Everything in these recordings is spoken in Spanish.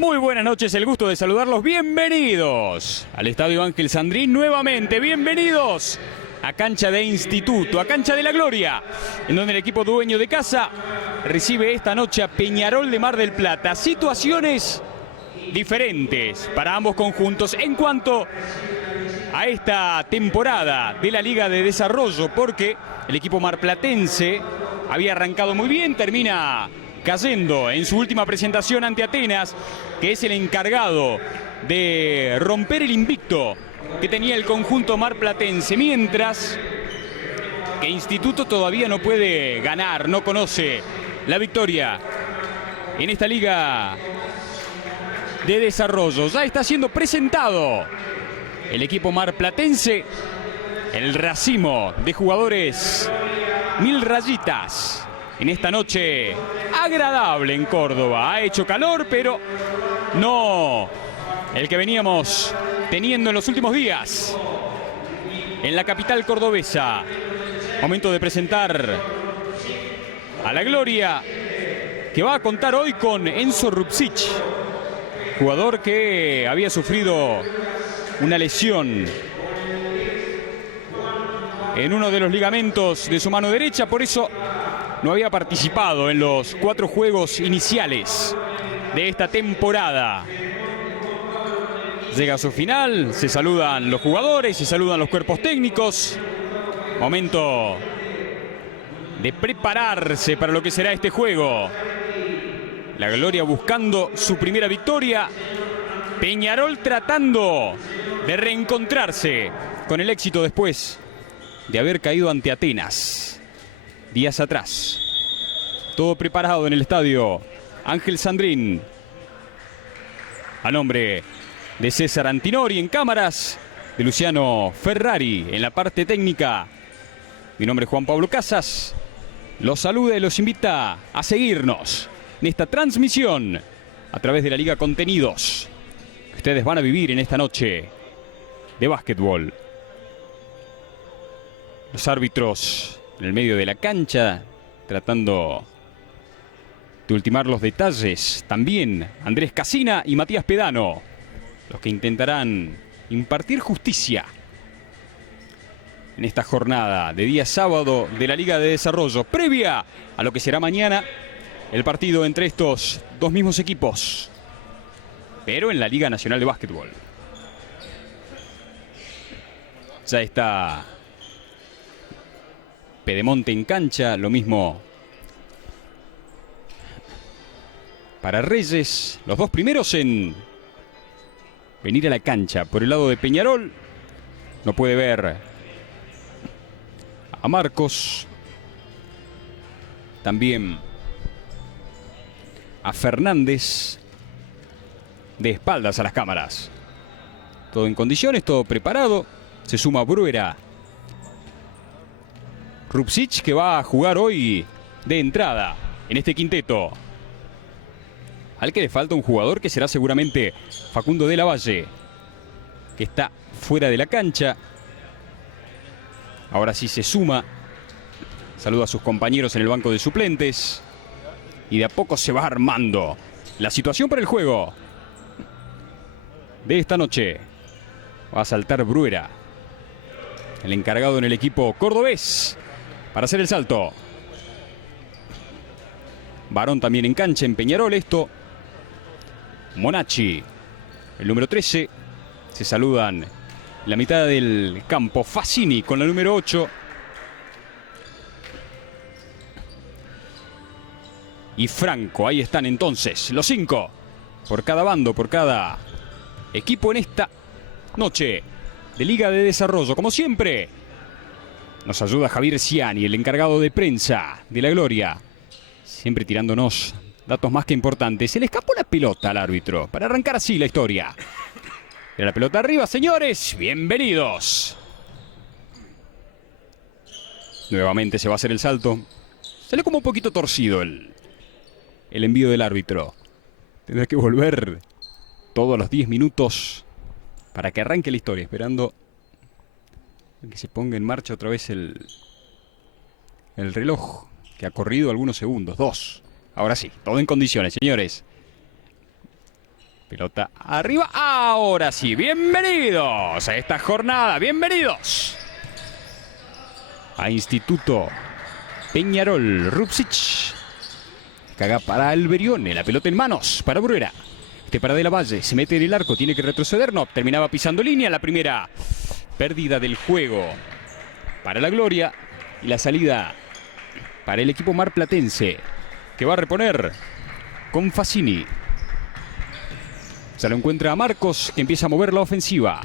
Muy buenas noches, el gusto de saludarlos. Bienvenidos al Estadio Ángel Sandrín nuevamente. Bienvenidos a cancha de Instituto, a cancha de la Gloria, en donde el equipo dueño de casa recibe esta noche a Peñarol de Mar del Plata. Situaciones diferentes para ambos conjuntos en cuanto a esta temporada de la Liga de Desarrollo, porque el equipo marplatense había arrancado muy bien, termina cayendo en su última presentación ante Atenas, que es el encargado de romper el invicto que tenía el conjunto marplatense, mientras que Instituto todavía no puede ganar, no conoce la victoria en esta Liga de Desarrollo. Ya está siendo presentado el equipo marplatense, el racimo de jugadores Mil Rayitas, en esta noche agradable en Córdoba. Ha hecho calor, pero no el que veníamos teniendo en los últimos días en la capital cordobesa. Momento de presentar a la Gloria, que va a contar hoy con Enzo Rupsic, jugador que había sufrido una lesión en uno de los ligamentos de su mano derecha, por eso no había participado en los 4 juegos iniciales de esta temporada. Llega a su final, se saludan los jugadores, se saludan los cuerpos técnicos. Momento de prepararse para lo que será este juego. La Gloria buscando su primera victoria. Peñarol tratando de reencontrarse con el éxito después de haber caído ante Atenas días atrás. Todo preparado en el estadio Ángel Sandrín, a nombre de César Antinori en cámaras, de Luciano Ferrari en la parte técnica. Mi nombre es Juan Pablo Casas. Los saluda y los invita a seguirnos en esta transmisión a través de la Liga Contenidos que ustedes van a vivir en esta noche de básquetbol. Los árbitros en el medio de la cancha, tratando de ultimar los detalles. También Andrés Casina y Matías Pedano, los que intentarán impartir justicia en esta jornada de día sábado de la Liga de Desarrollo, previa a lo que será mañana el partido entre estos dos mismos equipos, pero en la Liga Nacional de Básquetbol. Ya está Pedemonte en cancha, lo mismo para Reyes, los dos primeros en venir a la cancha. Por el lado de Peñarol no puede ver a Marcos, también a Fernández, de espaldas a las cámaras. Todo en condiciones, todo preparado. Se suma Bruera. Rupsic, que va a jugar hoy de entrada en este quinteto, al que le falta un jugador que será seguramente Facundo de la Valle, que está fuera de la cancha. Ahora sí se suma, saluda a sus compañeros en el banco de suplentes y de a poco se va armando la situación para el juego de esta noche. Va a saltar Bruera, el encargado en el equipo cordobés, para hacer el salto. Barón también en cancha en Peñarol. Esto, Monachi, el número 13. Se saludan en la mitad del campo. Fassini con la número 8. Y Franco. Ahí están entonces los 5 por cada bando, por cada equipo en esta noche de Liga de Desarrollo. Como siempre, nos ayuda Javier Ciani, el encargado de prensa de la Gloria, siempre tirándonos datos más que importantes. Se le escapó la pelota al árbitro para arrancar así la historia. Era la pelota arriba, señores. Bienvenidos. Nuevamente se va a hacer el salto. Sale como un poquito torcido el envío del árbitro. Tendrá que volver todos los 10 minutos para que arranque la historia, esperando que se ponga en marcha otra vez el reloj, que ha corrido algunos segundos. 2. Ahora sí, todo en condiciones, señores. Pelota arriba. Ahora sí, bienvenidos a esta jornada. Bienvenidos a Instituto Peñarol. Rupsic. Caga para Alberione. La pelota en manos para Bruera. Para De la Valle. Se mete en el arco. Tiene que retroceder. No. Terminaba pisando línea. La primera pérdida del juego para la Gloria. Y la salida para el equipo marplatense, que va a reponer con Fassini. Se lo encuentra a Marcos, que empieza a mover la ofensiva.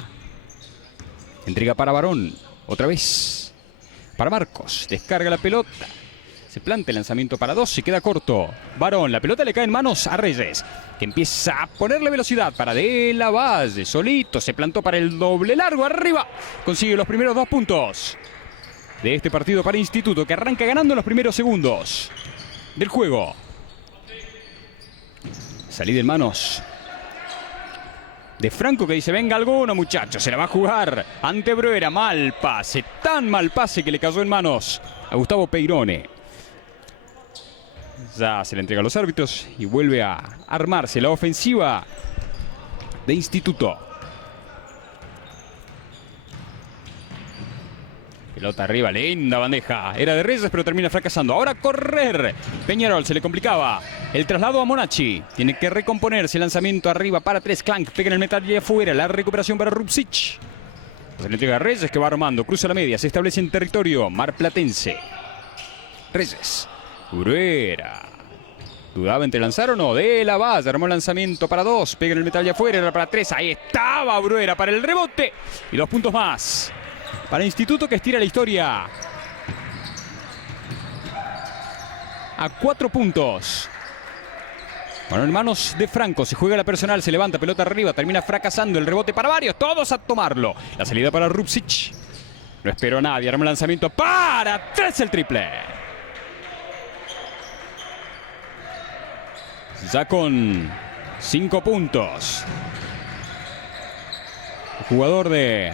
Entrega para Barón. Otra vez para Marcos. Descarga la pelota. Se planta el lanzamiento para dos. Se queda corto. Barón. La pelota le cae en manos a Reyes, que empieza a ponerle velocidad para De la Valle. Solito se plantó para el doble largo. Arriba. Consigue los primeros 2 puntos de este partido para Instituto, que arranca ganando en los primeros segundos del juego. Salida en manos de Franco, que dice: venga alguno, muchachos. Se la va a jugar ante Bruera. Mal pase. Tan mal pase que le cayó en manos a Gustavo Peirone. Ya se le entrega a los árbitros y vuelve a armarse la ofensiva de Instituto. Pelota arriba, linda bandeja. Era de Reyes, pero termina fracasando. Ahora correr. Peñarol, se le complicaba el traslado a Monachi. Tiene que recomponerse. Lanzamiento arriba para 3. Clank pega en el metal y afuera. La recuperación para Rupsic. Se le entrega a Reyes, que va armando. Cruza la media. Se establece en territorio marplatense. Reyes. Bruera. Dudaba entre lanzar o no. De la Valle. Armó el lanzamiento para 2. Pega en el metal y afuera. Era para 3. Ahí estaba Bruera para el rebote. Y 2 puntos más para Instituto, que estira la historia a 4 puntos. Bueno, en manos de Franco. Se juega la personal. Se levanta. Pelota arriba. Termina fracasando. El rebote para varios. Todos a tomarlo. La salida para Rupsic. No esperó a nadie. Arma el lanzamiento para 3. El triple. Ya con 5 puntos. El jugador de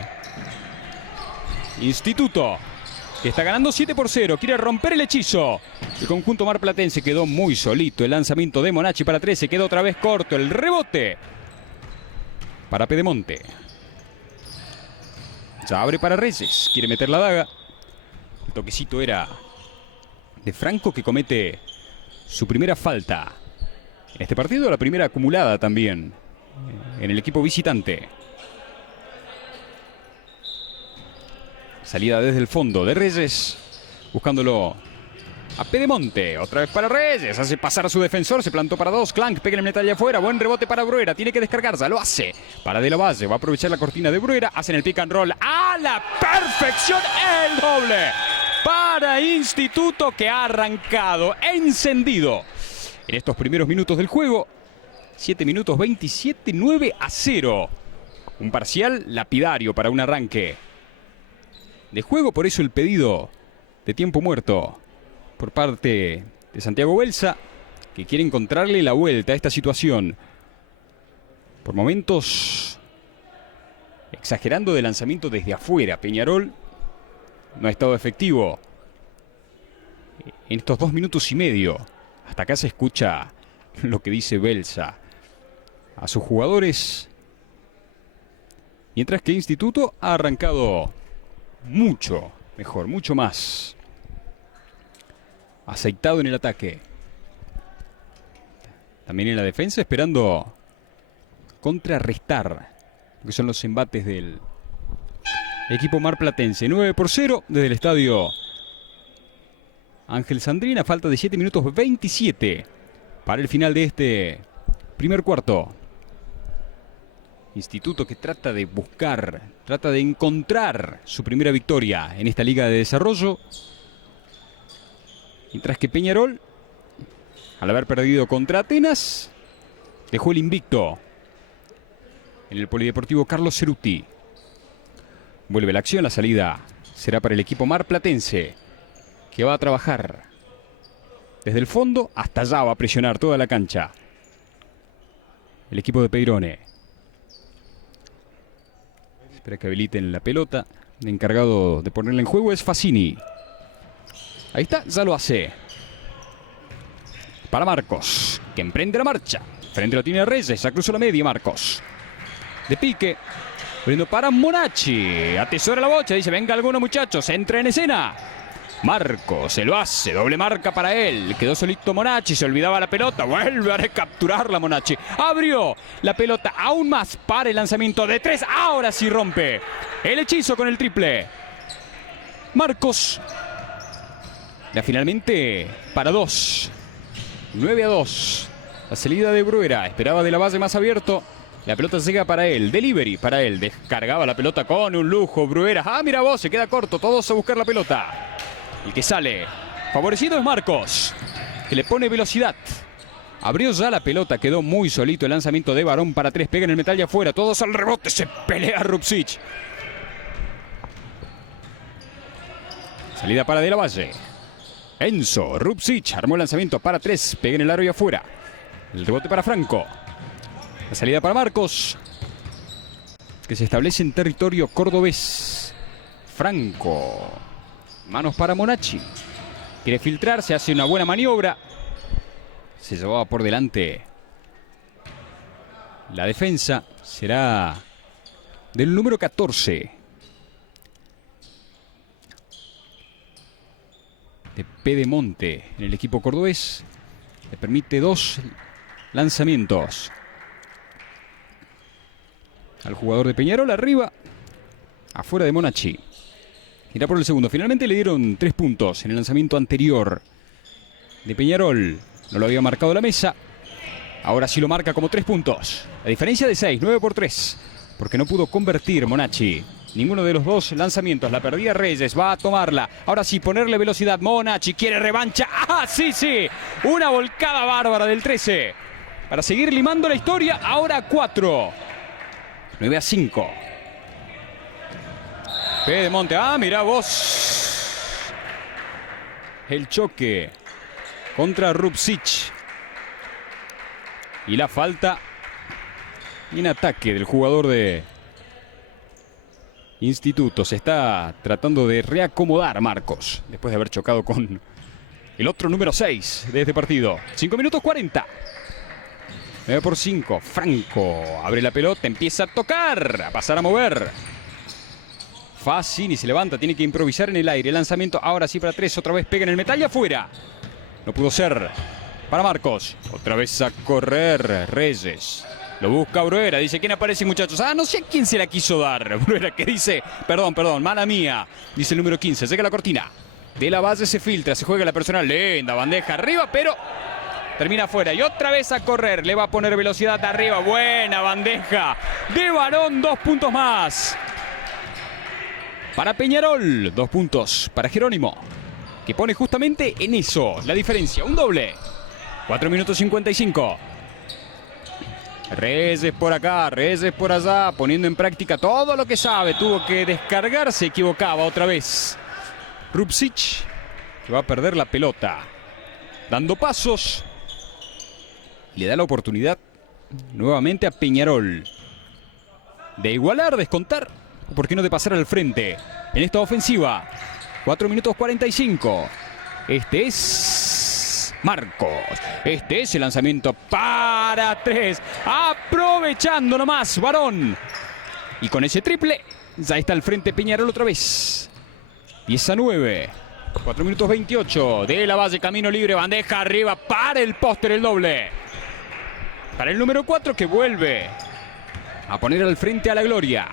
Instituto, que está ganando 7-0. Quiere romper el hechizo. El conjunto marplatense quedó muy solito. El lanzamiento de Monachi para 13. Quedó otra vez corto. El rebote para Pedemonte. Ya abre para Reyes. Quiere meter la daga. El toquecito era de Franco, que comete su primera falta en este partido. La primera acumulada también en el equipo visitante. Salida desde el fondo de Reyes, buscándolo a Pedemonte. Otra vez para Reyes. Hace pasar a su defensor. Se plantó para 2. Clank pega en el metal allá afuera. Buen rebote para Bruera. Tiene que descargarse. Lo hace para De la Valle. Va a aprovechar la cortina de Bruera. Hacen el pick and roll a la perfección. El doble para Instituto, que ha arrancado encendido en estos primeros minutos del juego. 7 minutos 27. 9-0. Un parcial lapidario para un arranque de juego. Por eso el pedido de tiempo muerto por parte de Santiago Belsa, que quiere encontrarle la vuelta a esta situación. Por momentos exagerando de lanzamiento desde afuera. Peñarol no ha estado efectivo en estos 2 minutos y medio. Hasta acá se escucha lo que dice Belsa a sus jugadores, mientras que Instituto ha arrancado mucho mejor, mucho más aceitado en el ataque. También en la defensa, esperando contrarrestar lo que son los embates del equipo marplatense. 9-0 desde el estadio Ángel Sandrín, a falta de 7 minutos 27 para el final de este primer cuarto. Instituto, que trata de buscar, trata de encontrar su primera victoria en esta liga de desarrollo. Mientras que Peñarol, al haber perdido contra Atenas, dejó el invicto en el Polideportivo Carlos Ceruti. Vuelve la acción. La salida será para el equipo marplatense, que va a trabajar desde el fondo hasta allá. Va a presionar toda la cancha el equipo de Peirone. Espera que habiliten la pelota. El encargado de ponerla en juego es Fassini. Ahí está, ya lo hace. Para Marcos, que emprende la marcha. Frente lo tiene Reyes, a cruzó la media Marcos. De pique. Abriendo para Monacci. Atesora la bocha, dice, venga alguno muchachos, entra en escena. Marcos se lo hace, doble marca para él. Quedó solito Monacci, se olvidaba la pelota. Vuelve a recapturarla Monacci. Abrió la pelota aún más para el lanzamiento de 3. Ahora sí rompe el hechizo con el triple. Marcos. Ya finalmente para 2. 9-2. La salida de Bruera. Esperaba de la base más abierto. La pelota llega para él. Delivery para él. Descargaba la pelota con un lujo Bruera. Ah, mira vos, se queda corto. Todos a buscar la pelota. El que sale favorecido es Marcos, que le pone velocidad. Abrió ya la pelota, quedó muy solito el lanzamiento de Barón para 3. Pega en el metal y afuera. Todos al rebote. Se pelea Rupsic. Salida para De la Valle. Enzo Rupsic armó el lanzamiento para 3. Pega en el aro y afuera. El rebote para Franco. La salida para Marcos, que se establece en territorio cordobés. Franco. Manos para Monacci. Quiere filtrarse, hace una buena maniobra. Se llevaba por delante la defensa. Será del número 14. De Pedemonte en el equipo cordobés. Le permite 2 lanzamientos al jugador de Peñarol. Arriba, afuera de Monacci. Irá por el segundo. Finalmente le dieron 3 puntos en el lanzamiento anterior de Peñarol. No lo había marcado la mesa. Ahora sí lo marca como 3 puntos. La diferencia de 6, 9 por 3. Porque no pudo convertir Monacci. Ninguno de los 2 lanzamientos. La perdía Reyes. Va a tomarla. Ahora sí, ponerle velocidad. Monacci quiere revancha. ¡Ah, sí, sí! Una volcada bárbara del 13. Para seguir limando la historia. Ahora 4. 9-5. Pedemonte. Ah, mira vos. El choque contra Rupsic. Y la falta en ataque del jugador de Instituto. Se está tratando de reacomodar Marcos, después de haber chocado con el otro número 6 de este partido. 5 minutos 40. 9 por 5. Franco abre la pelota, empieza a tocar, a pasar a mover. Fácil y se levanta, tiene que improvisar en el aire. Lanzamiento ahora sí para 3, otra vez pega en el metal y afuera. No pudo ser para Marcos. Otra vez a correr Reyes. Lo busca Bruera, dice, ¿quién aparece muchachos? Ah, no sé a quién se la quiso dar. Bruera que dice, perdón, mala mía. Dice el número 15, llega la cortina. De la base se filtra, se juega la personal. Linda bandeja arriba, pero termina afuera. Y otra vez a correr, le va a poner velocidad arriba. Buena bandeja de Barón, 2 puntos más para Peñarol, 2 puntos para Jerónimo, que pone justamente en eso la diferencia, un doble. 4 minutos 55. Reyes por acá, Reyes por allá, poniendo en práctica todo lo que sabe. Tuvo que descargar, se equivocaba otra vez Rupsic, que va a perder la pelota, dando pasos. Le da la oportunidad nuevamente a Peñarol de igualar, descontar, o por qué no de pasar al frente en esta ofensiva. 4 minutos 45. Este es Marcos. Este es el lanzamiento para 3. Aprovechando nomás Barón. Y con ese triple ya está al frente Peñarol otra vez. 10-9. 4 minutos 28. De la base, camino libre, bandeja arriba para el póster, el doble. Para el número 4 que vuelve a poner al frente a la gloria.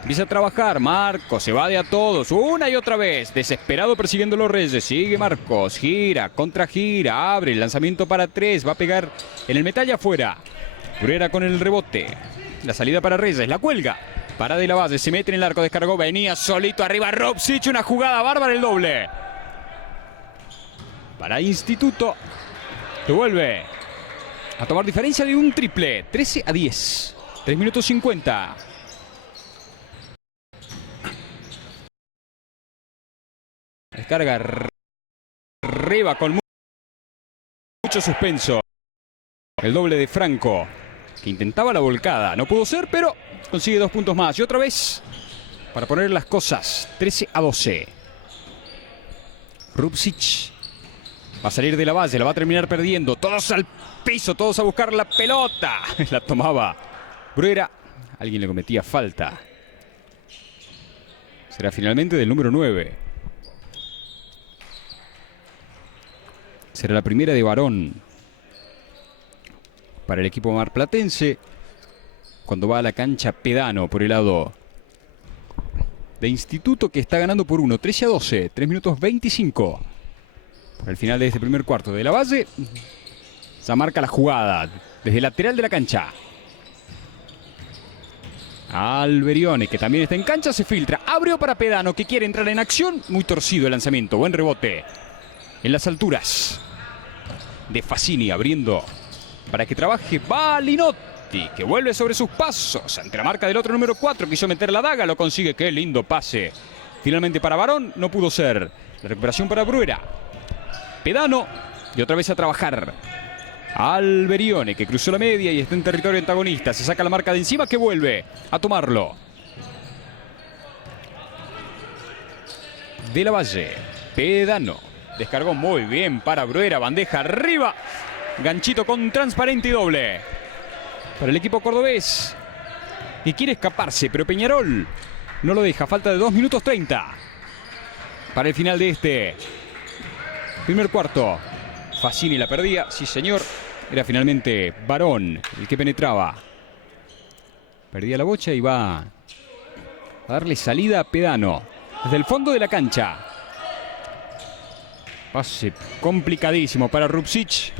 Empieza a trabajar Marcos, se va de a todos, una y otra vez, desesperado persiguiendo los Reyes. Sigue Marcos, gira, contragira, abre el lanzamiento para 3, va a pegar en el metal y afuera. Bruera con el rebote, la salida para Reyes, la cuelga. Para de la base, se mete en el arco, descargó, venía solito arriba Rupsic, una jugada bárbara, el doble. Para Instituto, que vuelve a tomar diferencia de un triple, 13-10, 3 minutos 50. Descarga arriba con mucho suspenso. El doble de Franco, que intentaba la volcada. No pudo ser, pero consigue 2 puntos más. Y otra vez, para poner las cosas, 13-12. Rupsic Va a salir de la base, la va a terminar perdiendo. Todos al piso, todos a buscar la pelota. La tomaba Bruera. Alguien le cometía falta. Será finalmente del número 9. Será la primera de Barón para el equipo marplatense. Cuando va a la cancha Pedano por el lado de Instituto, que está ganando por 1. 13-12. 3 minutos 25. Al final de este primer cuarto de la base, se marca la jugada desde el lateral de la cancha. Alberione, que también está en cancha, se filtra. Abrió para Pedano, que quiere entrar en acción. Muy torcido el lanzamiento. Buen rebote en las alturas de Fassini, abriendo para que trabaje Balinotti, que vuelve sobre sus pasos ante la marca del otro número 4. Quiso meter la daga, lo consigue. Qué lindo pase. Finalmente para Barón, no pudo ser. La recuperación para Bruera. Pedano, y otra vez a trabajar. Alberione, que cruzó la media y está en territorio antagonista. Se saca la marca de encima, que vuelve a tomarlo. De la Valle, Pedano. Descargó muy bien para Bruera. Bandeja arriba. Ganchito con transparente y doble. Para el equipo cordobés, que quiere escaparse, pero Peñarol no lo deja. Falta de 2 minutos 30 para el final de este primer cuarto. Fassini la perdía, sí señor. Era finalmente Barón el que penetraba. Perdía la bocha y va a darle salida a Pedano desde el fondo de la cancha. Pase complicadísimo para Rupsic.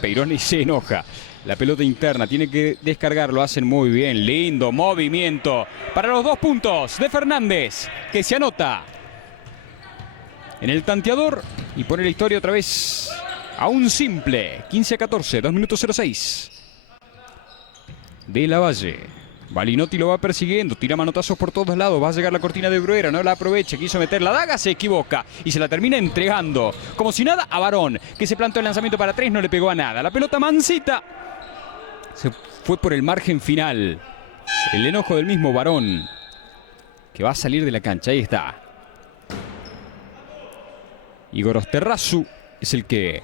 Peironi se enoja. La pelota interna, tiene que descargarlo. Hacen muy bien, lindo movimiento para los 2 puntos de Fernández, que se anota en el tanteador y pone la historia otra vez a un simple. 15-14, 2 minutos 06. De la Valle. Balinotti lo va persiguiendo, tira manotazos por todos lados. Va a llegar la cortina de Bruera, no la aprovecha. Quiso meter la daga, se equivoca y se la termina entregando como si nada a Barón, que se plantó el lanzamiento para 3, no le pegó a nada. La pelota mansita se fue por el margen final. El enojo del mismo Barón, que va a salir de la cancha. Ahí está. Igor Osterrazu es el que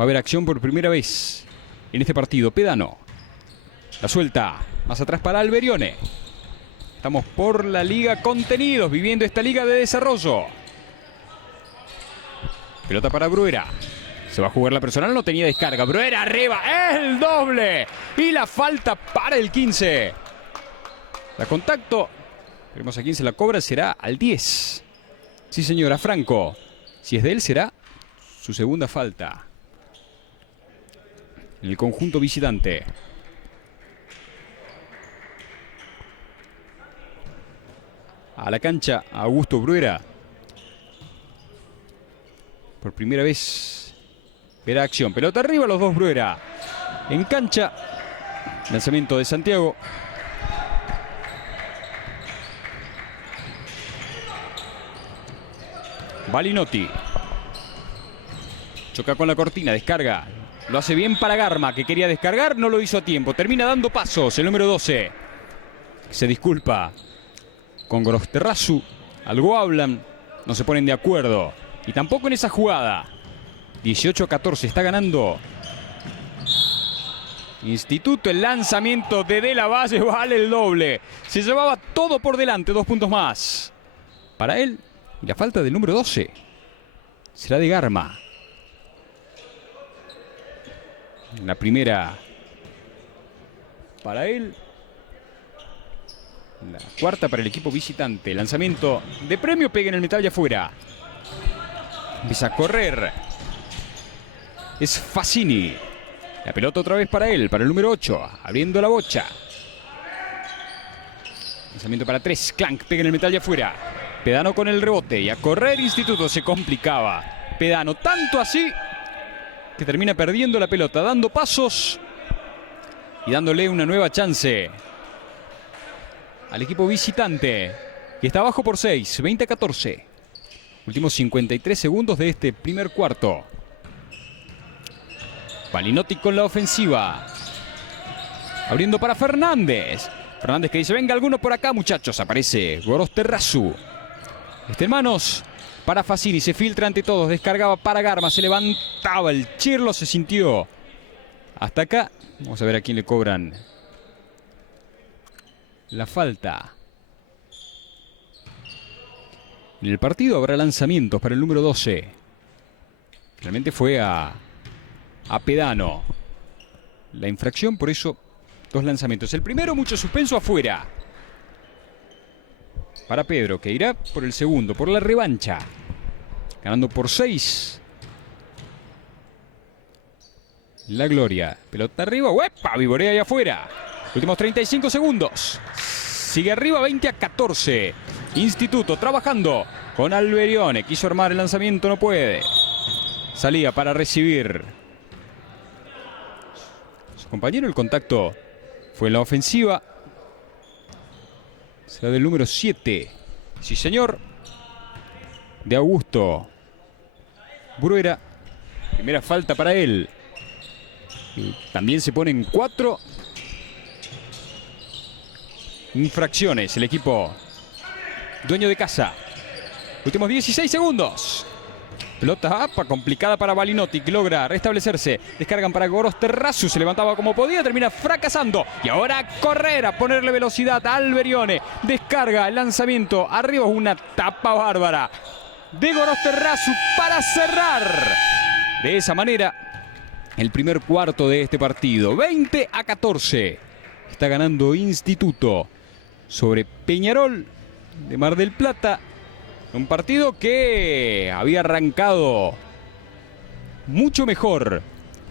va a ver acción por primera vez en este partido. Pedano la suelta más atrás para Alberione. Estamos por la Liga Contenidos, viviendo esta liga de desarrollo. Pelota para Bruera. Se va a jugar la personal, no tenía descarga. Bruera arriba, el doble. Y la falta para el 15. La contacto. Veremos a quién se la cobra, será al 10. Sí señora, Franco. Si es de él, será su segunda falta en el conjunto visitante. A la cancha, Augusto Bruera. Por primera vez verá acción. Pelota arriba, los dos Bruera en cancha. Lanzamiento de Santiago. Balinotti. Choca con la cortina, descarga. Lo hace bien para Garma, que quería descargar, no lo hizo a tiempo. Termina dando pasos el número 12. Se disculpa con Grosterrazu. Algo hablan, no se ponen de acuerdo. Y tampoco en esa jugada. 18-14, está ganando Instituto. El lanzamiento de la Valle vale el doble. Se llevaba todo por delante, 2 puntos más para él. Y la falta del número 12 será de Garma. La primera para él. La cuarta para el equipo visitante. Lanzamiento de premio, pega en el metal y afuera. Empieza a correr. Es Fassini. La pelota otra vez para él, para el número 8. Abriendo la bocha. Lanzamiento para 3. Clank, pega en el metal y afuera. Pedano con el rebote. Y a correr Instituto, se complicaba Pedano. Tanto así que termina perdiendo la pelota, dando pasos y dándole una nueva chance al equipo visitante, que está abajo por 6, 20-14. Últimos 53 segundos de este primer cuarto. Balinotti con la ofensiva. Abriendo para Fernández. Fernández que dice, venga alguno por acá, muchachos. Aparece Grosterrazu. Está en manos para Fassini, se filtra ante todos, descargaba para Garma, se levantaba el Chirlo, se sintió hasta acá. Vamos a ver a quién le cobran la falta. En el partido habrá lanzamientos para el número 12. Realmente fue a Pedano la infracción, por eso 2 lanzamientos. El primero, mucho suspenso afuera para Pedro, que irá por el segundo, por la revancha. Ganando por 6. La Gloria. Pelota arriba. ¡Uepa! Viborea ahí afuera. Últimos 35 segundos. Sigue arriba 20-14. Instituto trabajando con Alberione. Quiso armar el lanzamiento, no puede. Salía para recibir su compañero. El contacto fue en la ofensiva. Será del número 7. Sí, señor. De Augusto Bruera. Primera falta para él. Y también se ponen 4 infracciones el equipo dueño de casa. Últimos 16 segundos. Pelota complicada para Balinotti, que logra restablecerse. Descargan para Gorosterrazu, se levantaba como podía, termina fracasando. Y ahora a correr, a ponerle velocidad a Alberione. Descarga el lanzamiento, arriba una tapa bárbara de Gorosterrazu para cerrar de esa manera el primer cuarto de este partido. 20-14. Está ganando Instituto sobre Peñarol de Mar del Plata. Un partido que había arrancado mucho mejor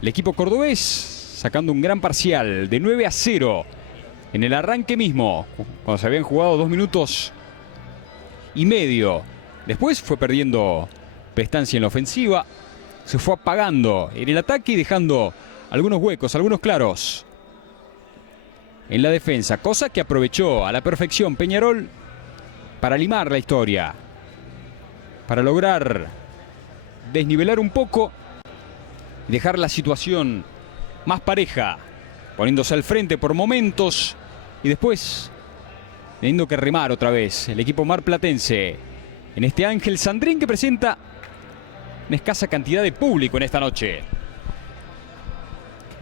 el equipo cordobés, sacando un gran parcial de 9-0 en el arranque mismo, cuando se habían jugado 2 minutos y medio. Después fue perdiendo prestancia en la ofensiva, se fue apagando en el ataque y dejando algunos huecos, algunos claros en la defensa, cosa que aprovechó a la perfección Peñarol para limar la historia, para lograr desnivelar un poco y dejar la situación más pareja, poniéndose al frente por momentos y después teniendo que remar otra vez el equipo marplatense en este Ángel Sandrín, que presenta una escasa cantidad de público en esta noche.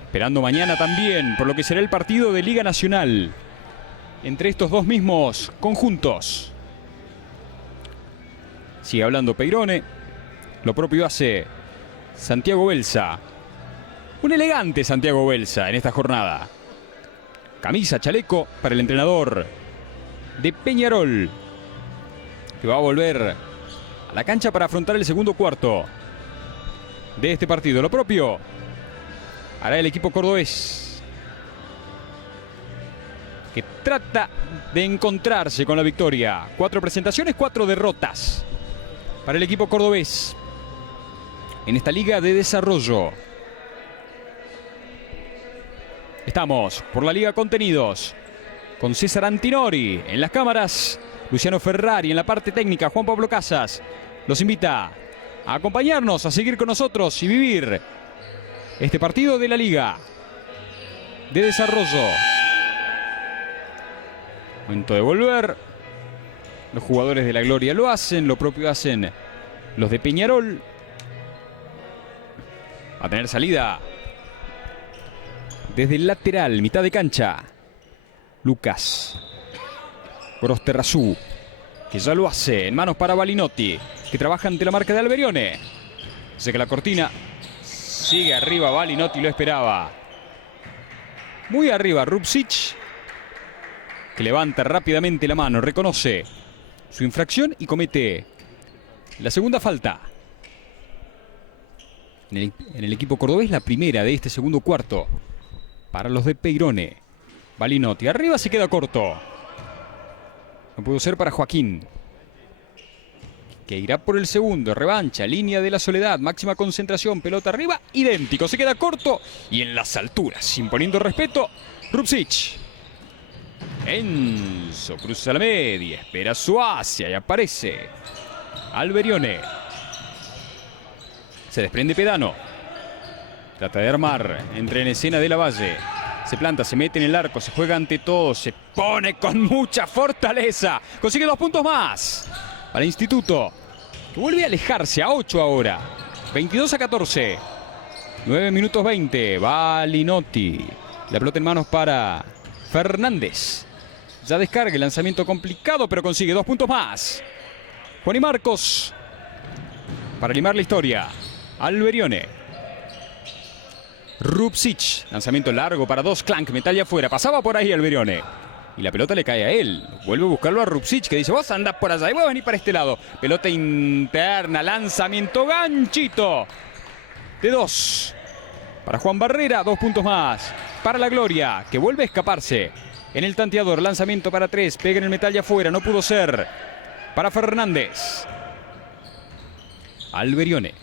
Esperando mañana también por lo que será el partido de Liga Nacional entre estos dos mismos conjuntos. Sigue hablando Peirone. Lo propio hace Santiago Belsa. Un elegante Santiago Belsa en esta jornada. Camisa, chaleco para el entrenador de Peñarol, que va a volver a la cancha para afrontar el segundo cuarto de este partido. Lo propio hará el equipo cordobés, que trata de encontrarse con la victoria. 4 presentaciones, 4 derrotas para el equipo cordobés en esta liga de desarrollo. Estamos por la Liga Contenidos con César Antinori en las cámaras, Luciano Ferrari en la parte técnica, Juan Pablo Casas los invita a acompañarnos, a seguir con nosotros y vivir este partido de la Liga de Desarrollo. Momento de volver. Los jugadores de la Gloria lo hacen, lo propio hacen los de Peñarol. Va a tener salida desde el lateral, mitad de cancha. Lucas Gorosterrazu, que ya lo hace en manos para Balinotti, que trabaja ante la marca de Alberione. Sé que la cortina sigue arriba. Balinotti lo esperaba. Muy arriba Rupsic, que levanta rápidamente la mano, reconoce su infracción y comete la segunda falta en el equipo cordobés, la primera de este segundo cuarto para los de Peirone. Balinotti arriba, se queda corto. No pudo ser para Joaquín, que irá por el segundo. Revancha, línea de la Soledad, máxima concentración, pelota arriba, idéntico, se queda corto y en las alturas, imponiendo respeto, Rupsic. Enzo cruza la media, espera su Asia y aparece Alberione. Se desprende Pedano, trata de armar, entra en escena de la Valle, se planta, se mete en el arco, se juega ante todo, se pone con mucha fortaleza, consigue 2 puntos más para Instituto. que vuelve a alejarse a 8 ahora. 22-14. 9 minutos 20. Va Linotti. La pelota en manos para Fernández. Ya descarga el lanzamiento complicado, pero consigue 2 puntos más. Juan y Marcos. Para limar la historia. Alberione. Rupsic. Lanzamiento largo para 2. Clank. Metal y afuera. Pasaba por ahí Alberione. Y la pelota le cae a él. Vuelve a buscarlo a Rupsic, que dice: vos andás por allá y voy a venir para este lado. Pelota interna. Lanzamiento ganchito. De 2. Para Juan Barrera. 2 puntos más. Para la Gloria, que vuelve a escaparse. En el tanteador. Lanzamiento para 3. Pega en el metal y afuera. No pudo ser. Para Fernández. Alberione.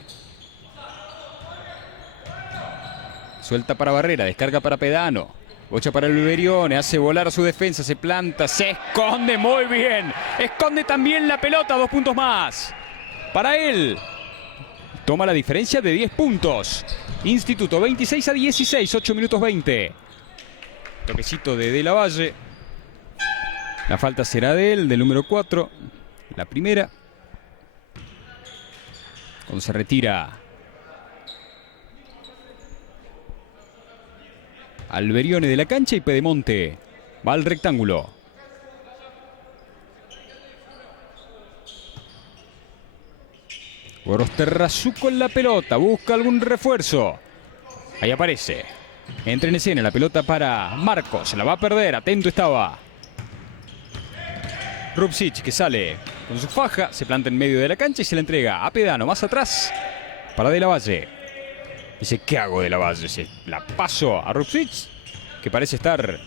Suelta para Barrera. Descarga para Pedano. Bocha para Alberione. Hace volar a su defensa. Se planta. Se esconde muy bien. Esconde también la pelota. 2 puntos más. Para él. Toma la diferencia de 10 puntos. Instituto 26-16. 8 minutos 20. Toquecito de la Valle. La falta será de él, del número 4. La primera. Cuando se retira Alberione de la cancha y Pedemonte va al rectángulo. Gorosterrazú con la pelota. Busca algún refuerzo. Ahí aparece. Entra en escena la pelota para Marcos. Se la va a perder. Atento estaba Rupsic, que sale con su faja. Se planta en medio de la cancha y se la entrega a Pedano. Más atrás para De la Valle. Dice: ¿qué hago, De la Valle? Se la paso a Rupsic, que parece estar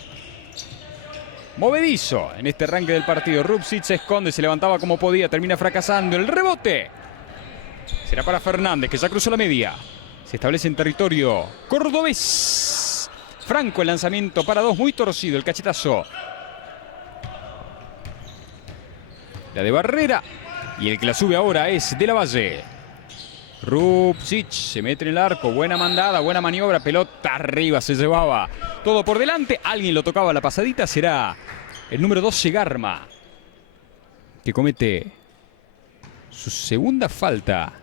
movedizo en este arranque del partido. Rupsic se esconde, se levantaba como podía. Termina fracasando. El rebote será para Fernández, que ya cruzó la media. Se establece en territorio cordobés. Franco, el lanzamiento para 2, muy torcido el cachetazo. La de Barrera. Y el que la sube ahora es De la Valle. Rupsic se mete en el arco. Buena mandada, buena maniobra. Pelota arriba, se llevaba todo por delante. Alguien lo tocaba la pasadita. Será el número 12, Garma, que comete su segunda falta.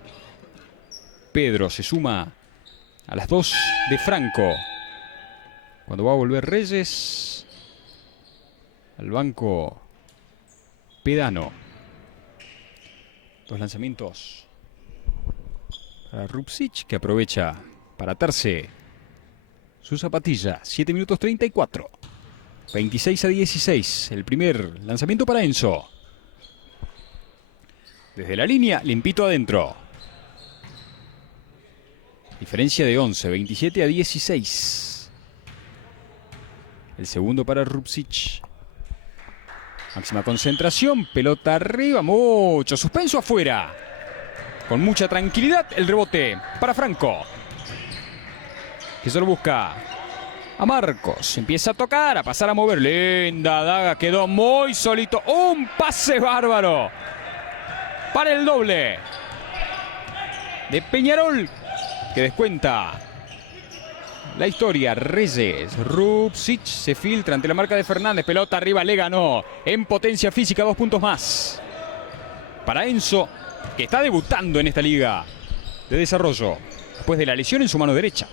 Pedro se suma a las 2 de Franco. Cuando va a volver Reyes al banco, Pedano. 2 lanzamientos para Rupsic, que aprovecha para atarse su zapatilla. 7 minutos 34. 26-16. El primer lanzamiento para Enzo. Desde la línea, limpito adentro. Diferencia de 11, 27-16. El segundo para Rupsic. Máxima concentración, pelota arriba, mucho suspenso afuera. Con mucha tranquilidad el rebote para Franco, que se lo busca a Marcos. Empieza a tocar, a pasar a mover. Linda daga, quedó muy solito. Un pase bárbaro para el doble de Peñarol, que descuenta la historia. Reyes. Rupsic se filtra ante la marca de Fernández. Pelota arriba, le ganó en potencia física. 2 puntos más para Enzo, que está debutando en esta liga de desarrollo después de la lesión en su mano derecha.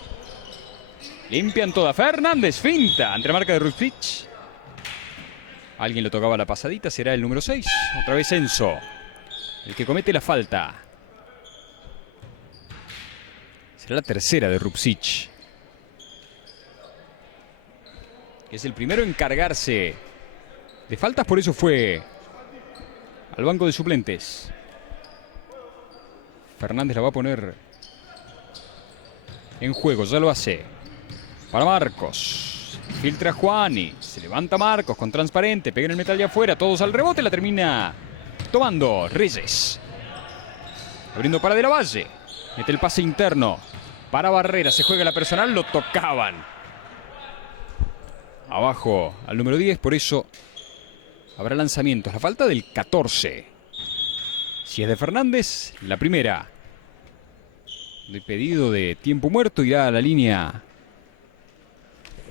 Limpian toda. Fernández finta ante la marca de Rupsic. Alguien lo tocaba la pasadita. Será el número 6. Otra vez Enzo, el que comete la falta. Será la tercera de Rupsic, que es el primero en cargarse de faltas, por eso fue al banco de suplentes. Fernández la va a poner en juego, ya lo hace. Para Marcos. Filtra Juani. Se levanta Marcos con transparente. Pega en el metal de afuera. Todos al rebote. La termina tomando Reyes. Abriendo para De la Valle. Mete el pase interno para Barrera. Se juega la personal. Lo tocaban abajo al número 10. Por eso habrá lanzamientos. La falta del 14. Si es de Fernández, la primera. De pedido de tiempo muerto irá a la línea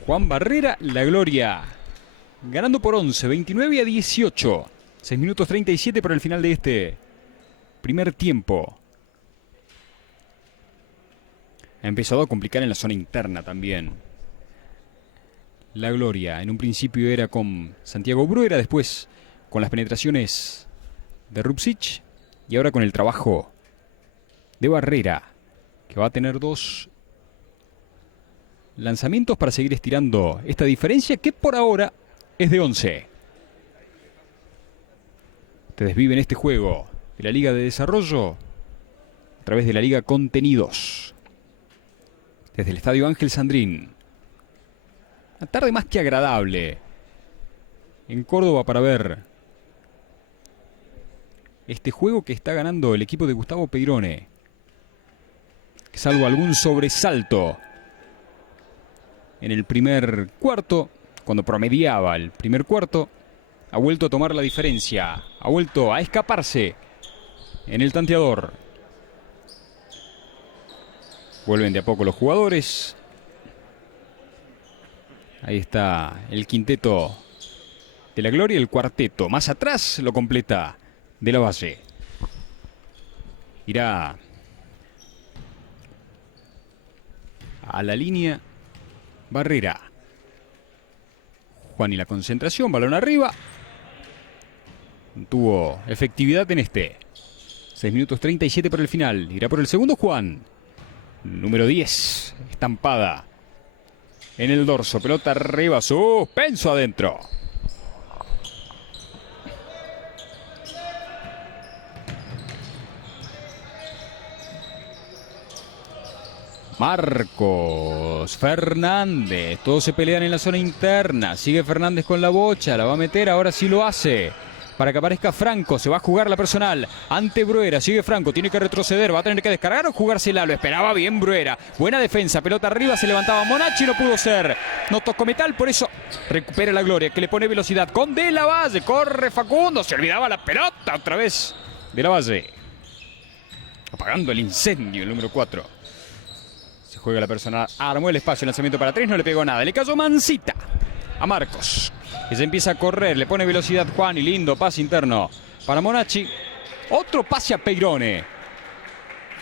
Juan Barrera. La Gloria ganando por 11. 29-18. 6 minutos 37 para el final de este primer tiempo. Ha empezado a complicar en la zona interna también. La Gloria en un principio era con Santiago Bruera, después con las penetraciones de Rupsic y ahora con el trabajo de Barrera, que va a tener 2 lanzamientos para seguir estirando esta diferencia que por ahora es de 11. Ustedes viven este juego de la Liga de Desarrollo a través de la Liga Contenidos. Desde el Estadio Ángel Sandrín. Una tarde más que agradable en Córdoba para ver este juego que está ganando el equipo de Gustavo Peirone. Salvo algún sobresalto en el primer cuarto, cuando promediaba el primer cuarto, ha vuelto a tomar la diferencia, ha vuelto a escaparse en el tanteador. Vuelven de a poco los jugadores. Ahí está el quinteto de la Gloria, el cuarteto. Más atrás lo completa De la Valle. Irá a la línea Barrera. Juan y la concentración, balón arriba. Tuvo efectividad en este. 6 minutos 37 para el final. Irá por el segundo Juan. Número 10. Estampada en el dorso. Pelota arriba. Suspenso adentro. Marcos Fernández. Todos se pelean en la zona interna. Sigue Fernández con la bocha. La va a meter. Ahora sí lo hace. Para que aparezca Franco. Se va a jugar la personal ante Bruera. Sigue Franco. Tiene que retroceder. Va a tener que descargar o jugársela. Lo esperaba bien Bruera. Buena defensa. Pelota arriba. Se levantaba Monachi. No pudo ser. No tocó metal. Por eso recupera la Gloria. Que le pone velocidad con De la Valle. Corre Facundo. Se olvidaba la pelota. Otra vez De la Valle. Apagando el incendio. El número 4. Se juega la personal. Armó el espacio. Lanzamiento para 3. No le pegó nada. Le cayó Mancita a Marcos. Que se empieza a correr, le pone velocidad Juan y lindo pase interno para Monachi. Otro pase a Peirone.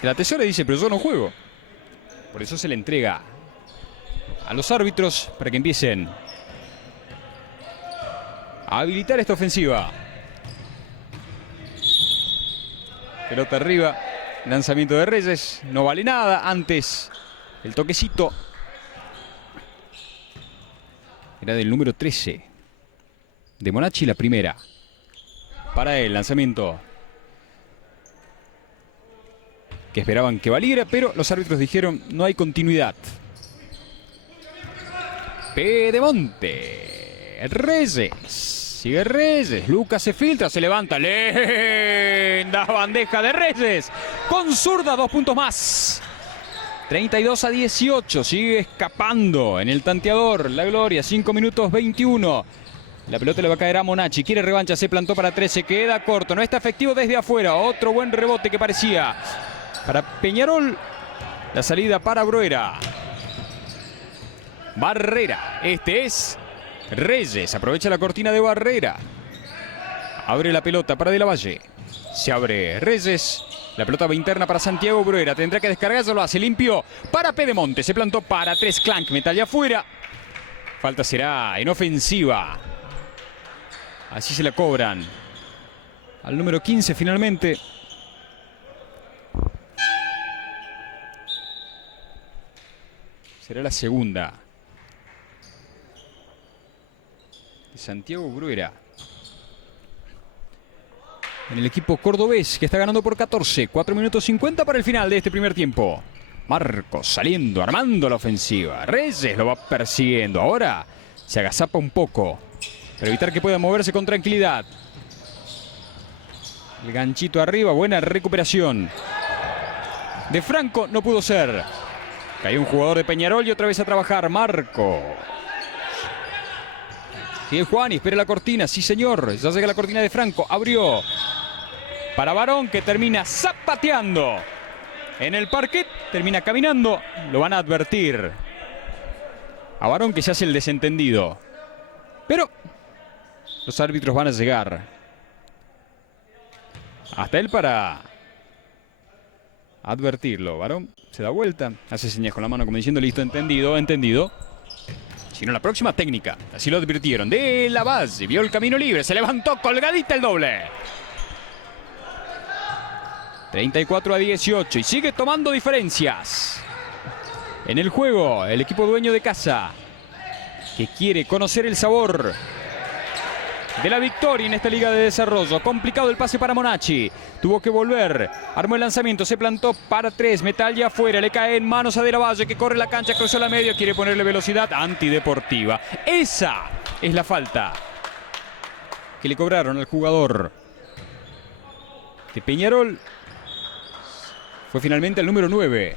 El asesor dice, pero yo no juego. Por eso se le entrega a los árbitros para que empiecen a habilitar esta ofensiva. Pelota arriba, lanzamiento de Reyes, no vale nada. Antes el toquecito era del número 13. De Monachi, la primera. Para el lanzamiento que esperaban que valiera, pero los árbitros dijeron no hay continuidad. Pedemonte. Reyes. Sigue Reyes. Lucas se filtra, se levanta. Linda bandeja de Reyes. Con zurda, 2 puntos más. 32-18. Sigue escapando en el tanteador. La Gloria, 5 minutos 21. La pelota le va a caer a Monachi. Quiere revancha, se plantó para 13. Queda corto, no está efectivo desde afuera. Otro buen rebote que parecía para Peñarol. La salida para Bruera. Barrera. Este es Reyes. Aprovecha la cortina de Barrera. Abre la pelota para De la Valle. Se abre Reyes. La pelota va interna para Santiago Bruera. Tendrá que descargarse, lo hace limpio para Pedemonte. Se plantó para 3. Clank, metal ya afuera. Falta será en ofensiva. Así se la cobran al número 15 finalmente. Será la segunda de Santiago Bruera en el equipo cordobés, que está ganando por 14. 4 minutos 50 para el final de este primer tiempo. Marcos saliendo, armando la ofensiva. Reyes lo va persiguiendo. Ahora se agazapa un poco para evitar que pueda moverse con tranquilidad. El ganchito arriba, buena recuperación de Franco, no pudo ser. Cayó un jugador de Peñarol y otra vez a trabajar. Marco. Sigue Juan y espera la cortina, sí señor. Ya llega la cortina de Franco, abrió para Barón, que termina zapateando en el parquet, termina caminando. Lo van a advertir a Barón, que se hace el desentendido. Pero los árbitros van a llegar hasta él para advertirlo. Barón se da vuelta, hace señas con la mano como diciendo listo, entendido, entendido. Si no, la próxima técnica. Así lo advirtieron. De la base, vio el camino libre, se levantó colgadita el doble. 34-18 y sigue tomando diferencias. En el juego, el equipo dueño de casa, que quiere conocer el sabor de la victoria en esta liga de desarrollo. Complicado el pase para Monachi. Tuvo que volver. Armó el lanzamiento. Se plantó para 3. Metal ya afuera. Le cae en manos a De la Valle, que corre la cancha, cruzó la media. Quiere ponerle velocidad antideportiva. Esa es la falta que le cobraron al jugador de Peñarol. Fue finalmente el número 9.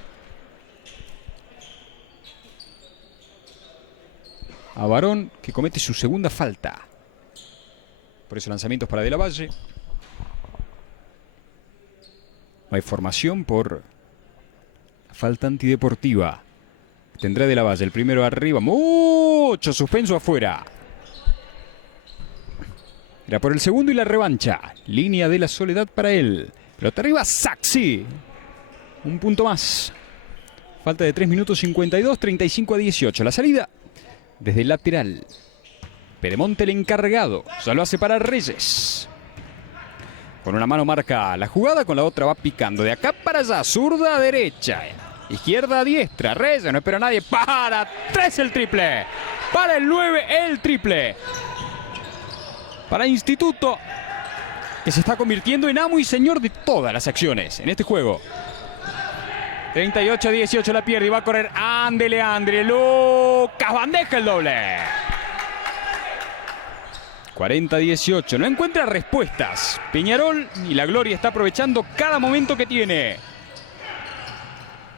A Barón, que comete su segunda falta. Por eso lanzamientos para De la Valle. No hay formación por falta antideportiva. Tendrá De la Valle el primero arriba. Mucho suspenso afuera. Era por el segundo y la revancha. Línea de la soledad para él. Pelota arriba, Saxi. Un punto más. Falta de 3 minutos 52, 35-18. La salida desde el lateral. Pedemonte el encargado. Ya lo hace para Reyes. Con una mano marca la jugada, con la otra va picando. De acá para allá, zurda a derecha. Izquierda a diestra. Reyes, no espera a nadie. Para 3 el triple. Para el 9 el triple. Para Instituto, que se está convirtiendo en amo y señor de todas las acciones en este juego. 38-18 la pierde y va a correr Ándele, Andre. Lucas bandeja el doble. 40-18. No encuentra respuestas. Peñarol y la Gloria está aprovechando cada momento que tiene.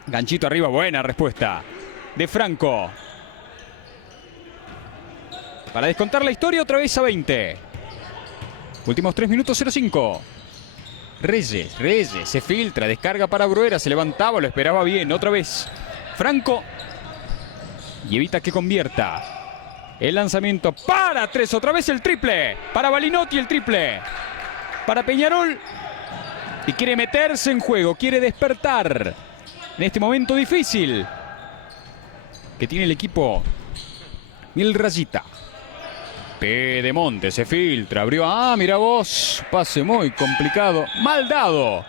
Ganchito arriba, buena respuesta de Franco. Para descontar la historia otra vez a 20. Últimos 3 minutos 05. Reyes se filtra, descarga para Bruera, se levantaba, lo esperaba bien, otra vez Franco y evita que convierta. El lanzamiento para 3, otra vez el triple, para Balinotti el triple, para Peñarol, y quiere meterse en juego, quiere despertar en este momento difícil que tiene el equipo Mil Rayita. Pedemonte se filtra, abrió. Ah, mira vos. Pase muy complicado. Mal dado.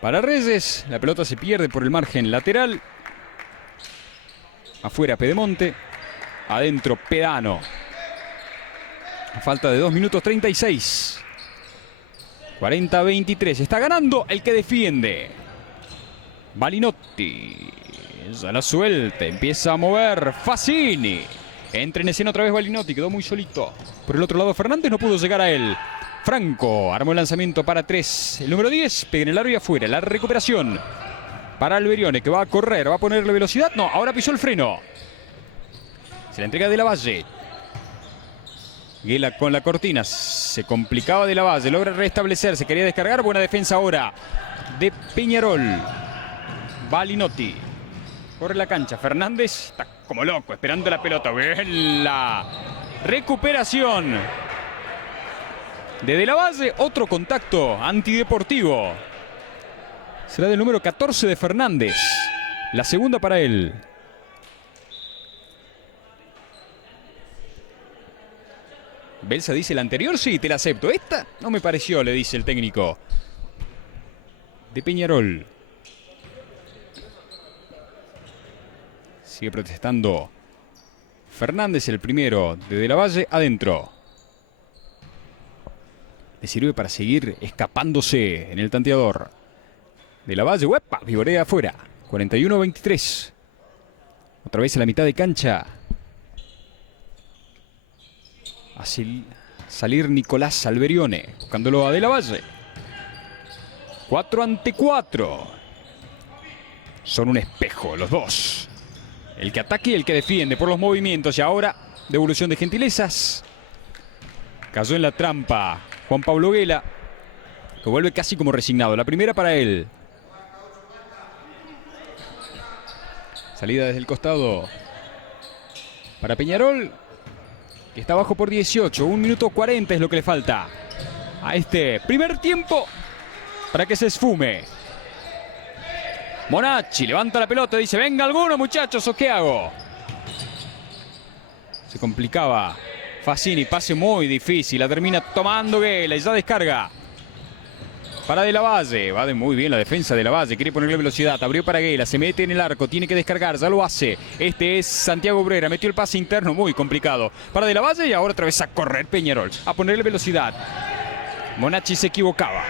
Para Reyes, la pelota se pierde por el margen lateral. Afuera Pedemonte. Adentro Pedano. A falta de 2 minutos 36. 40-23. Está ganando el que defiende. Balinotti. Ya la suelta. Empieza a mover Fassini. Entra en escena otra vez Balinotti, quedó muy solito. Por el otro lado Fernández no pudo llegar a él. Franco armó el lanzamiento para 3. El número 10 pega en el aro y afuera. La recuperación para Alberione, que va a correr, va a ponerle velocidad. No, ahora pisó el freno. Se la entrega De la Valle. Guela con la cortina. Se complicaba De la Valle, logra restablecerse, quería descargar. Buena defensa ahora de Peñarol. Balinotti. Corre la cancha. Fernández está como loco, esperando la pelota. Bien la recuperación de la Valle. Otro contacto antideportivo. Será del número 14 de Fernández. La segunda para él. Belsa dice la anterior, sí, te la acepto. Esta no me pareció, le dice el técnico de Peñarol. Sigue protestando Fernández, el primero de la Valle, adentro. Le sirve para seguir escapándose en el tanteador. De la Valle, ¡huepa! Vivorea afuera. 41-23. Otra vez a la mitad de cancha. Hace salir Nicolás Alberione, buscándolo a De la Valle. 4 ante 4. Son un espejo los dos. El que ataca y el que defiende por los movimientos. Y ahora, devolución de gentilezas. Cayó en la trampa Juan Pablo Guela, que vuelve casi como resignado. La primera para él. Salida desde el costado para Peñarol, que está abajo por 18. 1 minuto 40 es lo que le falta a este primer tiempo para que se esfume. Monacci levanta la pelota, dice, venga alguno muchachos, ¿o qué hago? Se complicaba Fassini, pase muy difícil, la termina tomando Gela y ya descarga. Para De la Valle, va de muy bien la defensa de La Valle, quiere ponerle velocidad, abrió para Gela, se mete en el arco, tiene que descargar, ya lo hace. Este es Santiago Bruera, metió el pase interno, muy complicado. Para De la Valle y ahora otra vez a correr Peñarol, a ponerle velocidad. Monacci se equivocaba.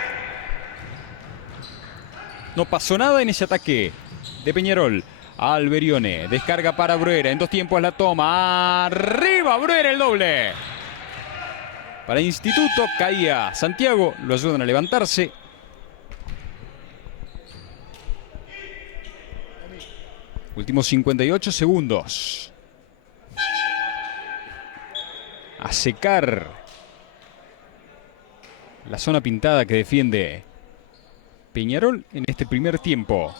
No pasó nada en ese ataque de Peñarol. Alberione, descarga para Bruera, en 2 tiempos la toma. Arriba Bruera, el doble. Para Instituto, caía Santiago, lo ayudan a levantarse. Últimos 58 segundos. A secar la zona pintada que defiende Peñarol en este primer tiempo.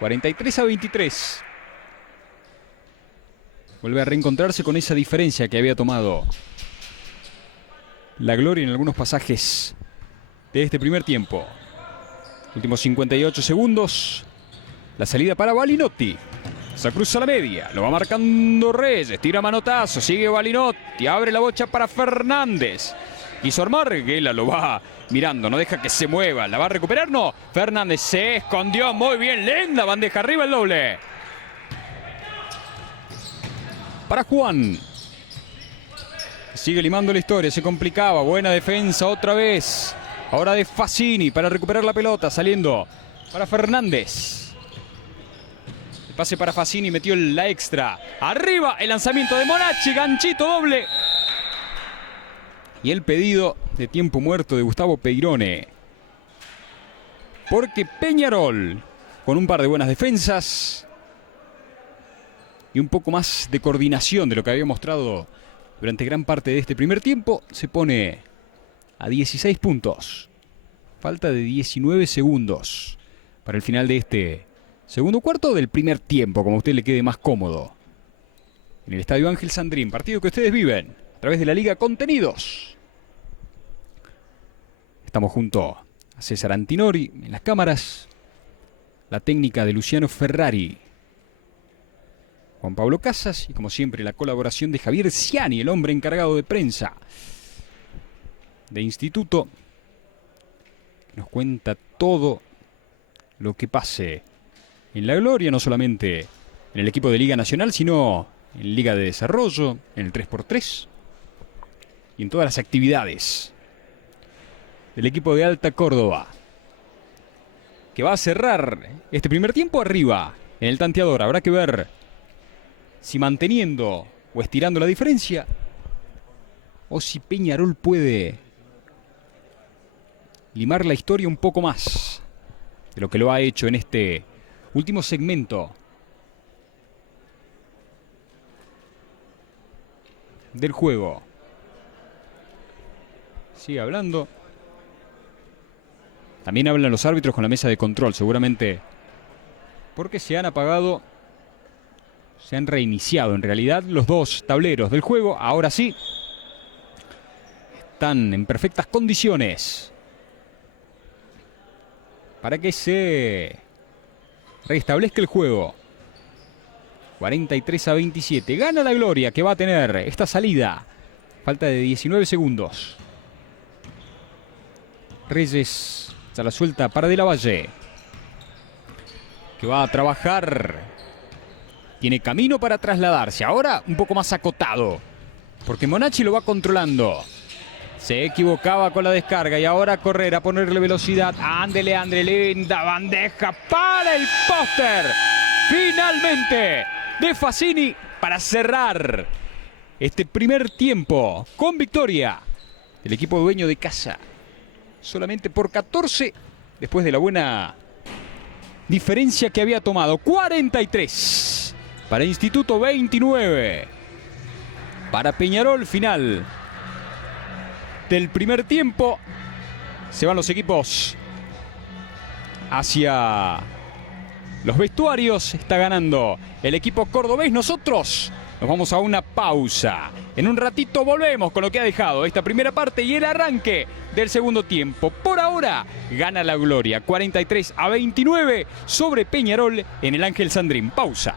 43-23. Vuelve a reencontrarse con esa diferencia que había tomado la Gloria en algunos pasajes de este primer tiempo. Últimos 58 segundos. La salida para Balinotti. Se cruza la media. Lo va marcando Reyes. Tira manotazo. Sigue Balinotti. Abre la bocha para Fernández. Quiso armar. Gela lo va mirando. No deja que se mueva. ¿La va a recuperar? No. Fernández se escondió. Muy bien. Linda bandeja. Arriba el doble. Para Juan. Sigue limando la historia. Se complicaba. Buena defensa otra vez. Ahora de Fassini para recuperar la pelota. Saliendo para Fernández. Pase para Fassini, metió la extra. Arriba el lanzamiento de Monacci, ganchito doble. Y el pedido de tiempo muerto de Gustavo Peirone. Porque Peñarol, con un par de buenas defensas y un poco más de coordinación de lo que había mostrado durante gran parte de este primer tiempo, se pone a 16 puntos. Falta de 19 segundos para el final de este segundo cuarto del primer tiempo, como a usted le quede más cómodo. En el Estadio Ángel Sandrín, partido que ustedes viven a través de la Liga Contenidos. Estamos junto a César Antinori en las cámaras. La técnica de Luciano Ferrari. Juan Pablo Casas y como siempre la colaboración de Javier Ciani, el hombre encargado de prensa de Instituto. Nos cuenta todo lo que pase en la Gloria, no solamente en el equipo de Liga Nacional, sino en Liga de Desarrollo, en el 3x3 y en todas las actividades del equipo de Alta Córdoba, que va a cerrar este primer tiempo arriba en el tanteador. Habrá que ver si manteniendo o estirando la diferencia o si Peñarol puede limar la historia un poco más de lo que lo ha hecho en este último segmento del juego. Sigue hablando. También hablan los árbitros con la mesa de control, seguramente porque se han apagado, se han reiniciado en realidad los dos tableros del juego. Ahora sí, están en perfectas condiciones para que se restablezca el juego. 43-27. Gana la Gloria, que va a tener esta salida. Falta de 19 segundos. Reyes ya la suelta para De la Valle, que va a trabajar. Tiene camino para trasladarse. Ahora un poco más acotado, porque Monacci lo va controlando. Se equivocaba con la descarga y ahora a correr, a ponerle velocidad. Ándele, André, linda bandeja para el póster. Finalmente, de Fassini para cerrar este primer tiempo con victoria del equipo dueño de casa. Solamente por 14, después de la buena diferencia que había tomado. 43 para Instituto, 29 para Peñarol. Final del primer tiempo. Se van los equipos hacia los vestuarios. Está ganando el equipo cordobés. Nosotros Nos vamos a una pausa. En un ratito volvemos con lo que ha dejado esta primera parte y el arranque del segundo tiempo. Por ahora gana la Gloria 43-29 sobre Peñarol en el Ángel Sandrín. Pausa.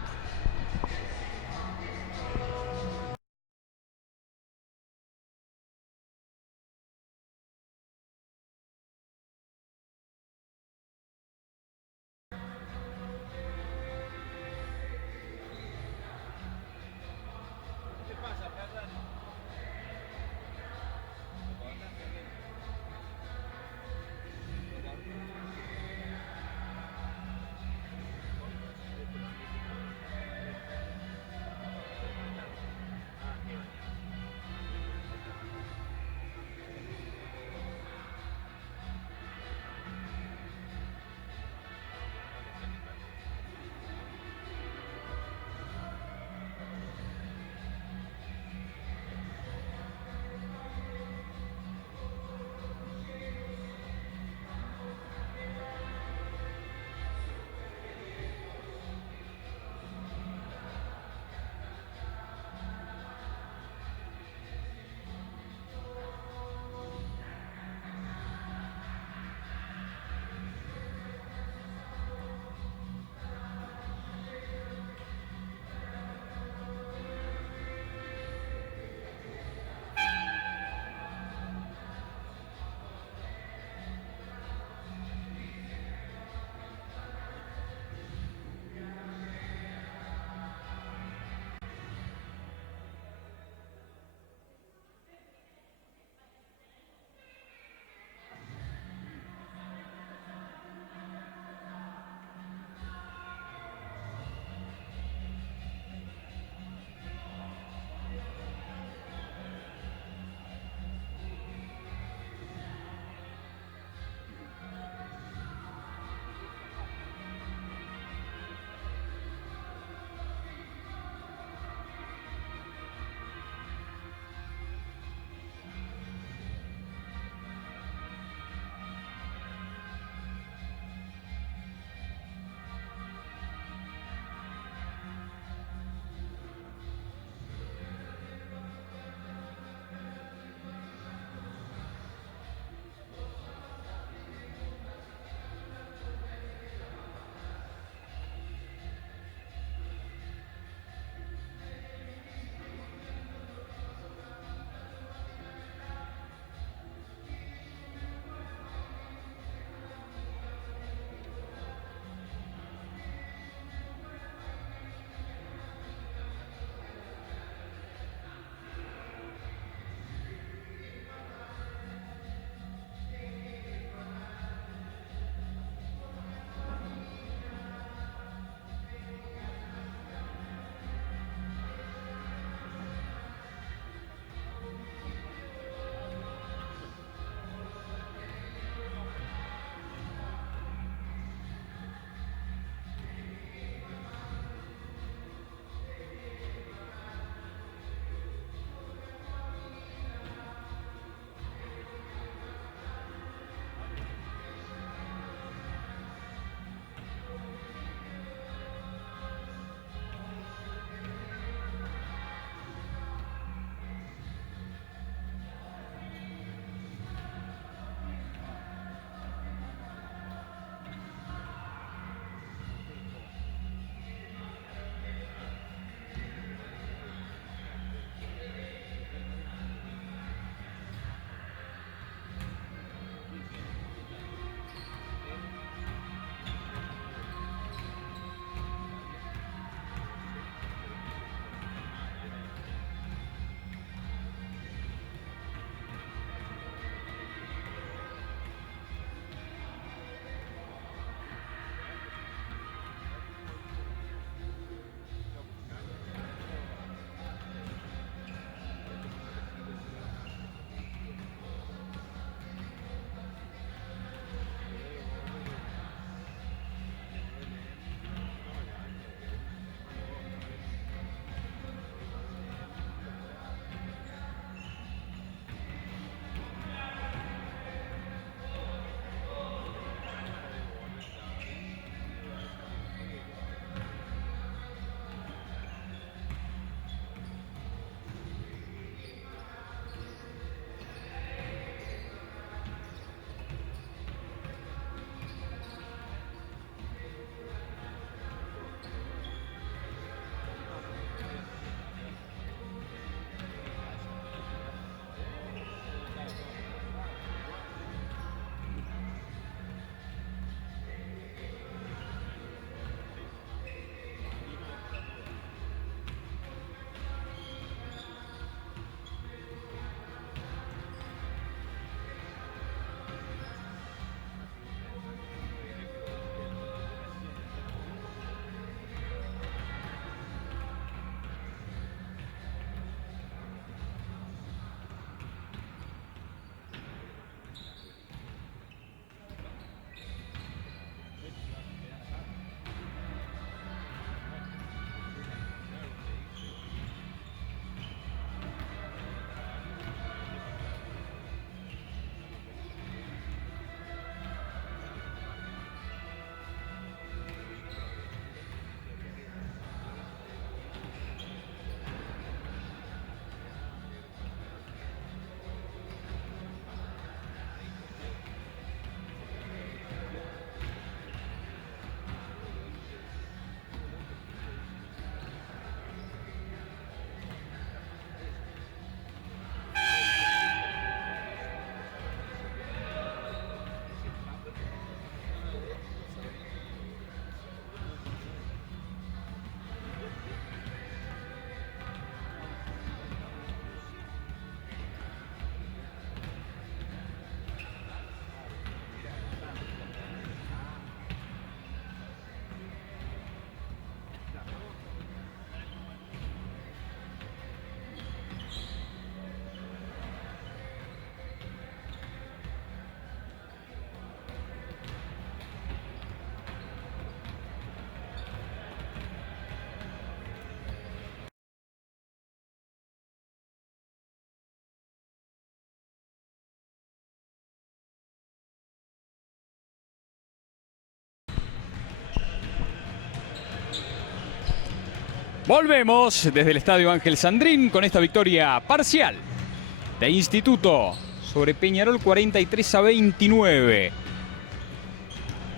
Volvemos desde el Estadio Ángel Sandrín con esta victoria parcial de Instituto sobre Peñarol 43-29.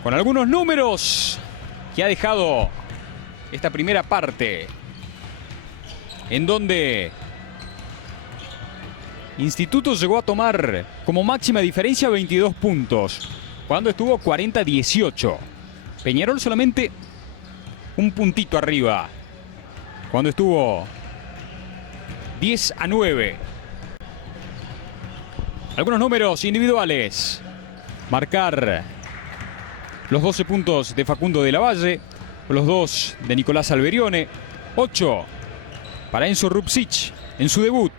Con algunos números que ha dejado esta primera parte, en donde Instituto llegó a tomar como máxima diferencia 22 puntos, cuando estuvo 40-18. Peñarol solamente un puntito arriba, cuando estuvo 10-9. Algunos números individuales. Marcar los 12 puntos de Facundo de la Valle, los 2 de Nicolás Alberione, 8 para Enzo Rupsic en su debut,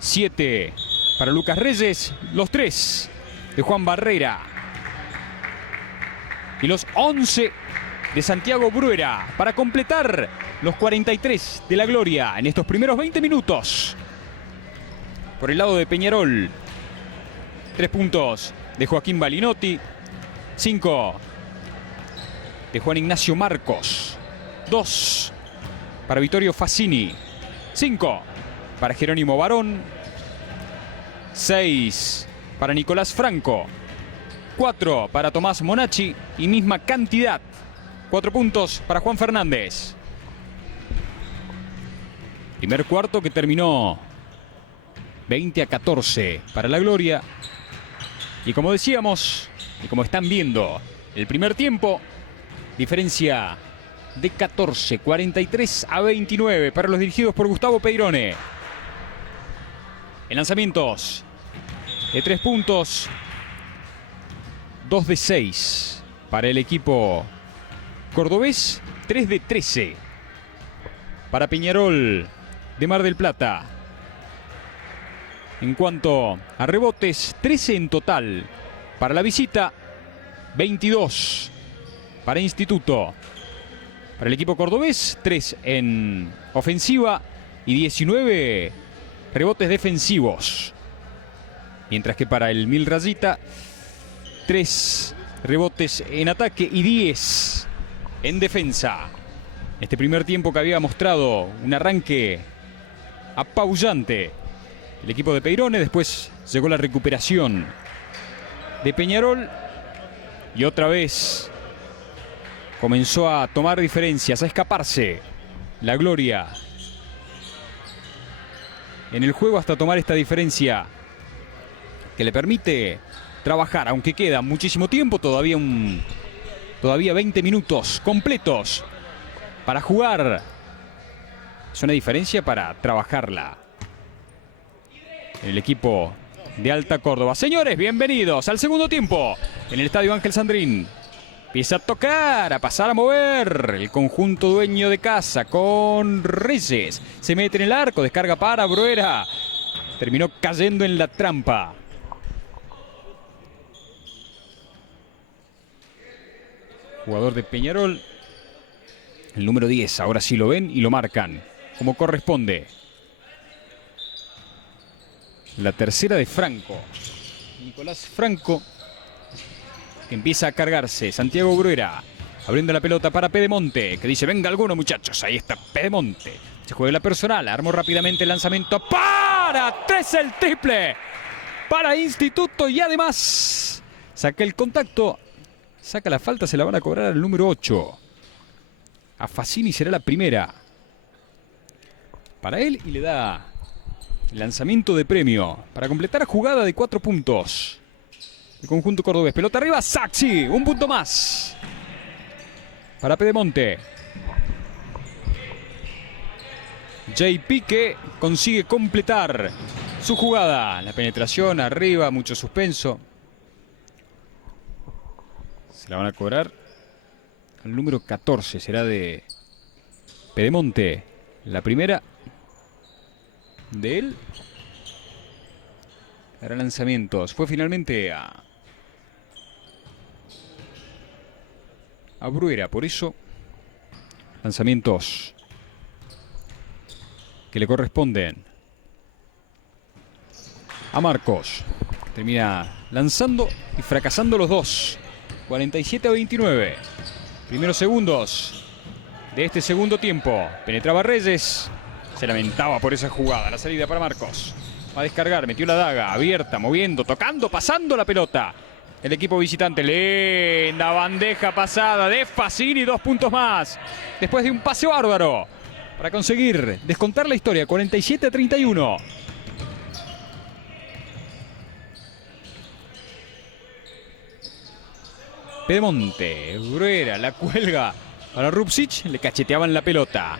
7 para Lucas Reyes, los 3 de Juan Barrera y los 11 de Santiago Bruera para completar los 43 de la gloria en estos primeros 20 minutos. Por el lado de Peñarol, 3 puntos de Joaquín Balinotti, 5 de Juan Ignacio Marcos, 2 para Vittorio Fassini, 5 para Jerónimo Barón, 6 para Nicolás Franco, 4 para Tomás Monacci y misma cantidad, 4 puntos para Juan Fernández. Primer cuarto que terminó 20-14 para la gloria. Y como decíamos, y como están viendo, el primer tiempo, diferencia de 14, 43-29 para los dirigidos por Gustavo Peirone. En lanzamientos de 3 puntos, 2 de 6 para el equipo cordobés, 3 de 13 para Peñarol de Mar del Plata. En cuanto a rebotes, 13 en total para la visita, 22 para Instituto. Para el equipo cordobés, 3 en ofensiva y 19 rebotes defensivos. Mientras que para el Mil Rayita, 3 rebotes en ataque y 10 en defensa. Este primer tiempo que había mostrado un arranque apabullante el equipo de Peirone, después llegó la recuperación de Peñarol y otra vez comenzó a tomar diferencias, a escaparse la gloria en el juego hasta tomar esta diferencia que le permite trabajar, aunque queda muchísimo tiempo, todavía 20 minutos completos para jugar. Es una diferencia para trabajarla el equipo de Alta Córdoba. Señores, bienvenidos al segundo tiempo en el Estadio Ángel Sandrín. Empieza a tocar, a pasar a mover el conjunto dueño de casa con Reyes. Se mete en el arco, descarga para Bruera. Terminó cayendo en la trampa. Jugador de Peñarol, el número 10. Ahora sí lo ven y lo marcan como corresponde. La tercera de Franco. Nicolás Franco, que empieza a cargarse. Santiago Bruera abriendo la pelota para Pedemonte, que dice: venga alguno, muchachos. Ahí está Pedemonte. Se juega la personal. Armó rápidamente el lanzamiento. ¡Para! 3 el triple. Para Instituto. Y además saca el contacto. Saca la falta. Se la van a cobrar al número 8. A Fassini será la primera para él y le da el lanzamiento de premio para completar jugada de 4 puntos. El conjunto cordobés. Pelota arriba. Saxi. Un punto más para Pedemonte. JP que consigue completar su jugada. La penetración arriba. Mucho suspenso. Se la van a cobrar al número 14. Será de Pedemonte. La primera de él. Hará lanzamientos. Fue finalmente a Bruera. Por eso lanzamientos que le corresponden a Marcos. Termina lanzando y fracasando los dos. 47-29. Primeros segundos de este segundo tiempo. Penetraba Reyes. Se lamentaba por esa jugada. La salida para Marcos. Va a descargar. Metió la daga. Abierta, moviendo, tocando, pasando la pelota. El equipo visitante. Linda bandeja pasada de Fassini. 2 puntos más. Después de un pase bárbaro. Para conseguir descontar la historia. 47-31. Pedemonte. Bruera la cuelga para Rupsic. Le cacheteaban la pelota.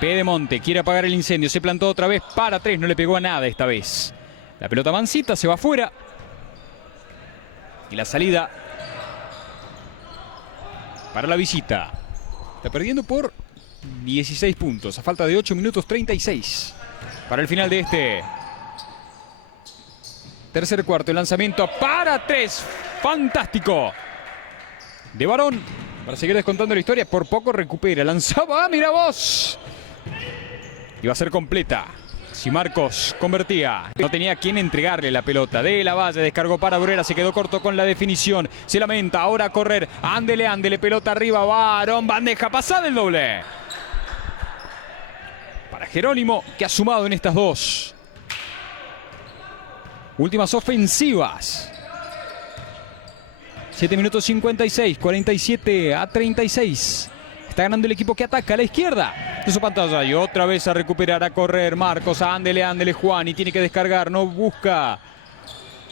Pedemonte quiere apagar el incendio. Se plantó otra vez para 3. No le pegó a nada esta vez. La pelota mansita se va afuera. Y la salida para la visita. Está perdiendo por 16 puntos. A falta de 8 minutos 36. Para el final de este tercer cuarto. El lanzamiento para 3. Fantástico. De Barón. Para seguir descontando la historia. Por poco recupera. Lanzaba. ¡Mira vos! Iba a ser completa. Si Marcos convertía. No tenía quien entregarle la pelota. De la Valle descargó para Bruera. Se quedó corto con la definición. Se lamenta. Ahora a correr. Ándele, ándele. Pelota arriba. Barón. Bandeja pasada el doble. Para Jerónimo, que ha sumado en estas dos últimas ofensivas. 7 minutos 56. 47-36. Está ganando el equipo que ataca a la izquierda de su pantalla. Y otra vez a recuperar, a correr Marcos. Ándele, ándele Juan. Y tiene que descargar. No busca.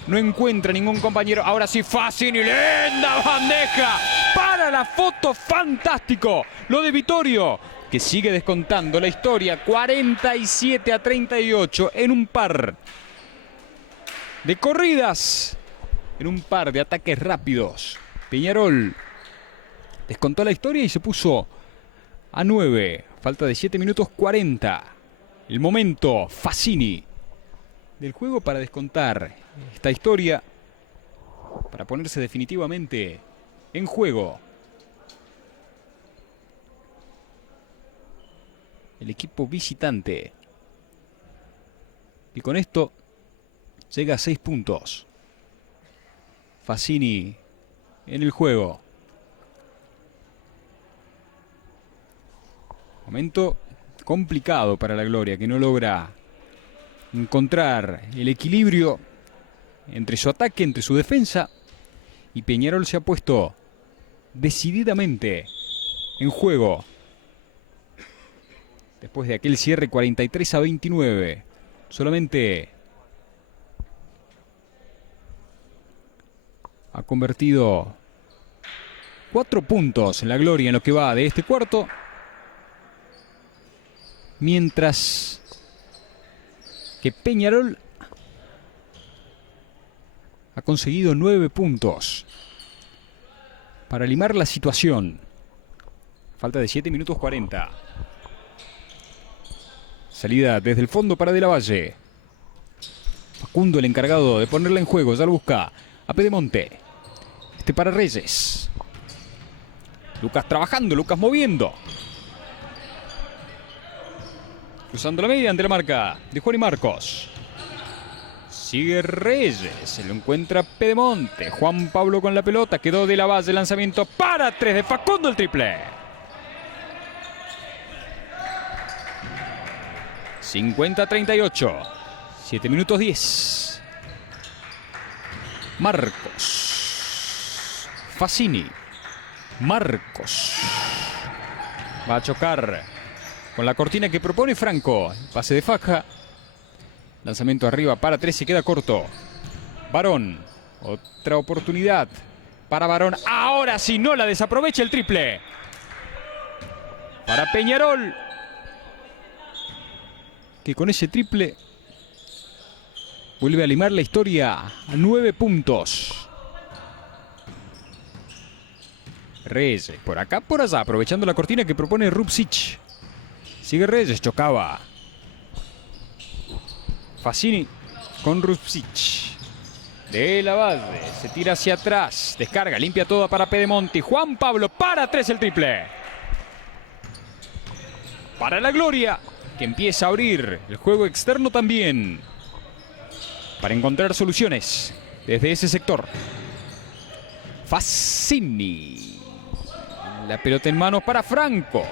No encuentra ningún compañero. Ahora sí, Fassini. Linda bandeja. Para la foto. Fantástico. Lo de Vittorio, que sigue descontando la historia. 47-38 en un par de corridas. En un par de ataques rápidos. Peñarol descontó la historia y se puso a 9. Falta de 7 minutos 40. El momento Fassini del juego para descontar esta historia. Para ponerse definitivamente en juego. El equipo visitante. Y con esto llega a 6 puntos. Fassini en el juego. Momento complicado para la Gloria, que no logra encontrar el equilibrio entre su ataque, entre su defensa. Y Peñarol se ha puesto decididamente en juego. Después de aquel cierre 43-29. Solamente ha convertido 4 puntos en la Gloria en lo que va de este cuarto. Mientras que Peñarol ha conseguido 9 puntos para limar la situación. Falta de 7 minutos 40. Salida desde el fondo para De la Valle. Facundo, el encargado de ponerla en juego. Ya lo busca a Pedemonte. Este para Reyes. Lucas trabajando, Lucas moviendo. Cruzando la media ante la marca de Juan y Marcos. Sigue Reyes. Se lo encuentra Pedemonte. Juan Pablo con la pelota. Quedó De la Valle. Lanzamiento para 3 de Facundo, el triple. 50-38. 7 minutos 10. Marcos. Fassini. Marcos. Va a chocar con la cortina que propone Franco. Pase de faja. Lanzamiento arriba para 3. Se queda corto. Barón. Otra oportunidad para Barón. Ahora sí no la desaprovecha el triple. Para Peñarol, que con ese triple vuelve a limar la historia a 9 puntos. Reyes, por acá, por allá, aprovechando la cortina que propone Rupsic. Sigue Reyes, chocaba. Fassini con Rupsic. De la Valle, se tira hacia atrás. Descarga, limpia toda para Pedemonte. Juan Pablo para 3 el triple. Para la Gloria, que empieza a abrir el juego externo también. Para encontrar soluciones desde ese sector. Fassini. La pelota en manos para Franco.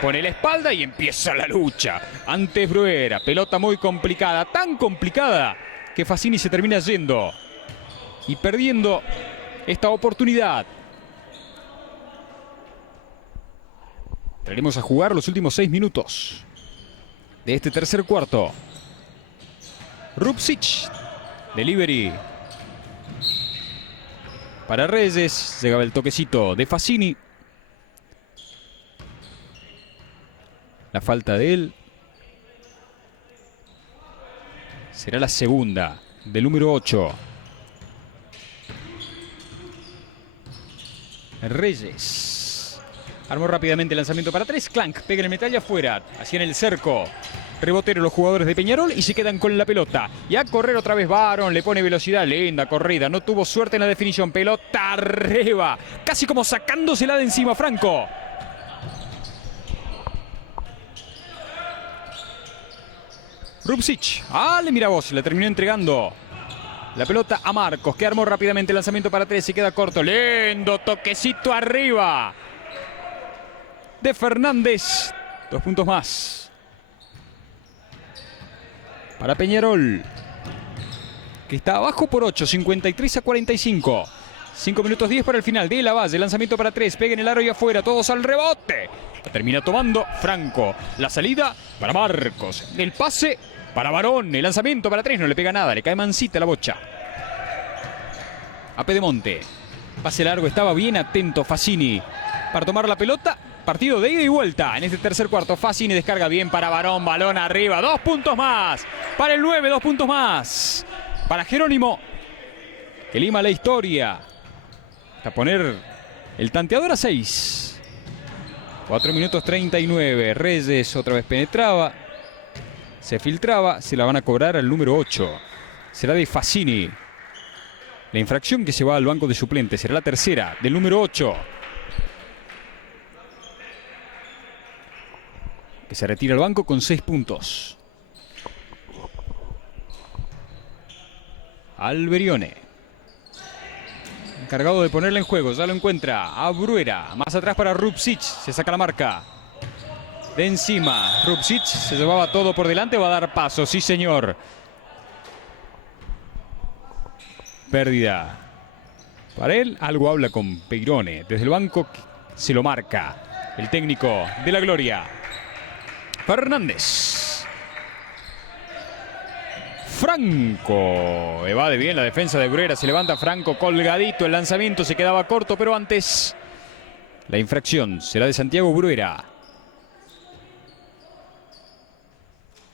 Pone la espalda y empieza la lucha. Antes Bruera, pelota muy complicada, tan complicada que Fazzini se termina yendo y perdiendo esta oportunidad. Traeremos a jugar los últimos 6 minutos de este tercer cuarto. Rupsic, delivery para Reyes. Llegaba el toquecito de Fazzini. La falta de él será la segunda del número 8. Reyes armó rápidamente el lanzamiento para 3. Clank pega en el metal y afuera. Hacían el cerco. Rebotero los jugadores de Peñarol y se quedan con la pelota. Y a correr otra vez Barón. Le pone velocidad. Linda corrida. No tuvo suerte en la definición. Pelota arriba. Casi como sacándosela de encima Franco. Rupsic. Le mira vos. Le terminó entregando la pelota a Marcos, que armó rápidamente el lanzamiento para 3 y queda corto. Lindo toquecito arriba de Fernández. 2 puntos más para Peñarol, que está abajo por 8, 53-45. 5 minutos 10 para el final. De la base, lanzamiento para 3, pega en el aro y afuera, todos al rebote. La termina tomando Franco. La salida para Marcos. El pase para Barón. El lanzamiento para 3, no le pega nada, le cae mansita la bocha a Pedemonte. Pase largo, estaba bien atento Fazzini para tomar la pelota. Partido de ida y vuelta en este tercer cuarto. Fazzini descarga bien para Barón. Balón arriba. 2 puntos más para el 9. 2 puntos más para Jerónimo, que lima la historia hasta poner el tanteador a 6. 4 minutos 39. Reyes otra vez penetraba. Se filtraba. Se la van a cobrar al número 8. Será de Fazzini. La infracción que se va al banco de suplentes será la tercera del número 8. Que se retira al banco con 6 puntos. Alberione, encargado de ponerla en juego. Ya lo encuentra a Bruera. Más atrás para Rupsic. Se saca la marca de encima. Rupsic se llevaba todo por delante. Va a dar paso. Sí, señor. Pérdida para él. Algo habla con Peirone. Desde el banco se lo marca el técnico de la Gloria. Fernández. Franco. Evade bien la defensa de Bruera. Se levanta Franco colgadito. El lanzamiento se quedaba corto, pero antes la infracción será de Santiago Bruera.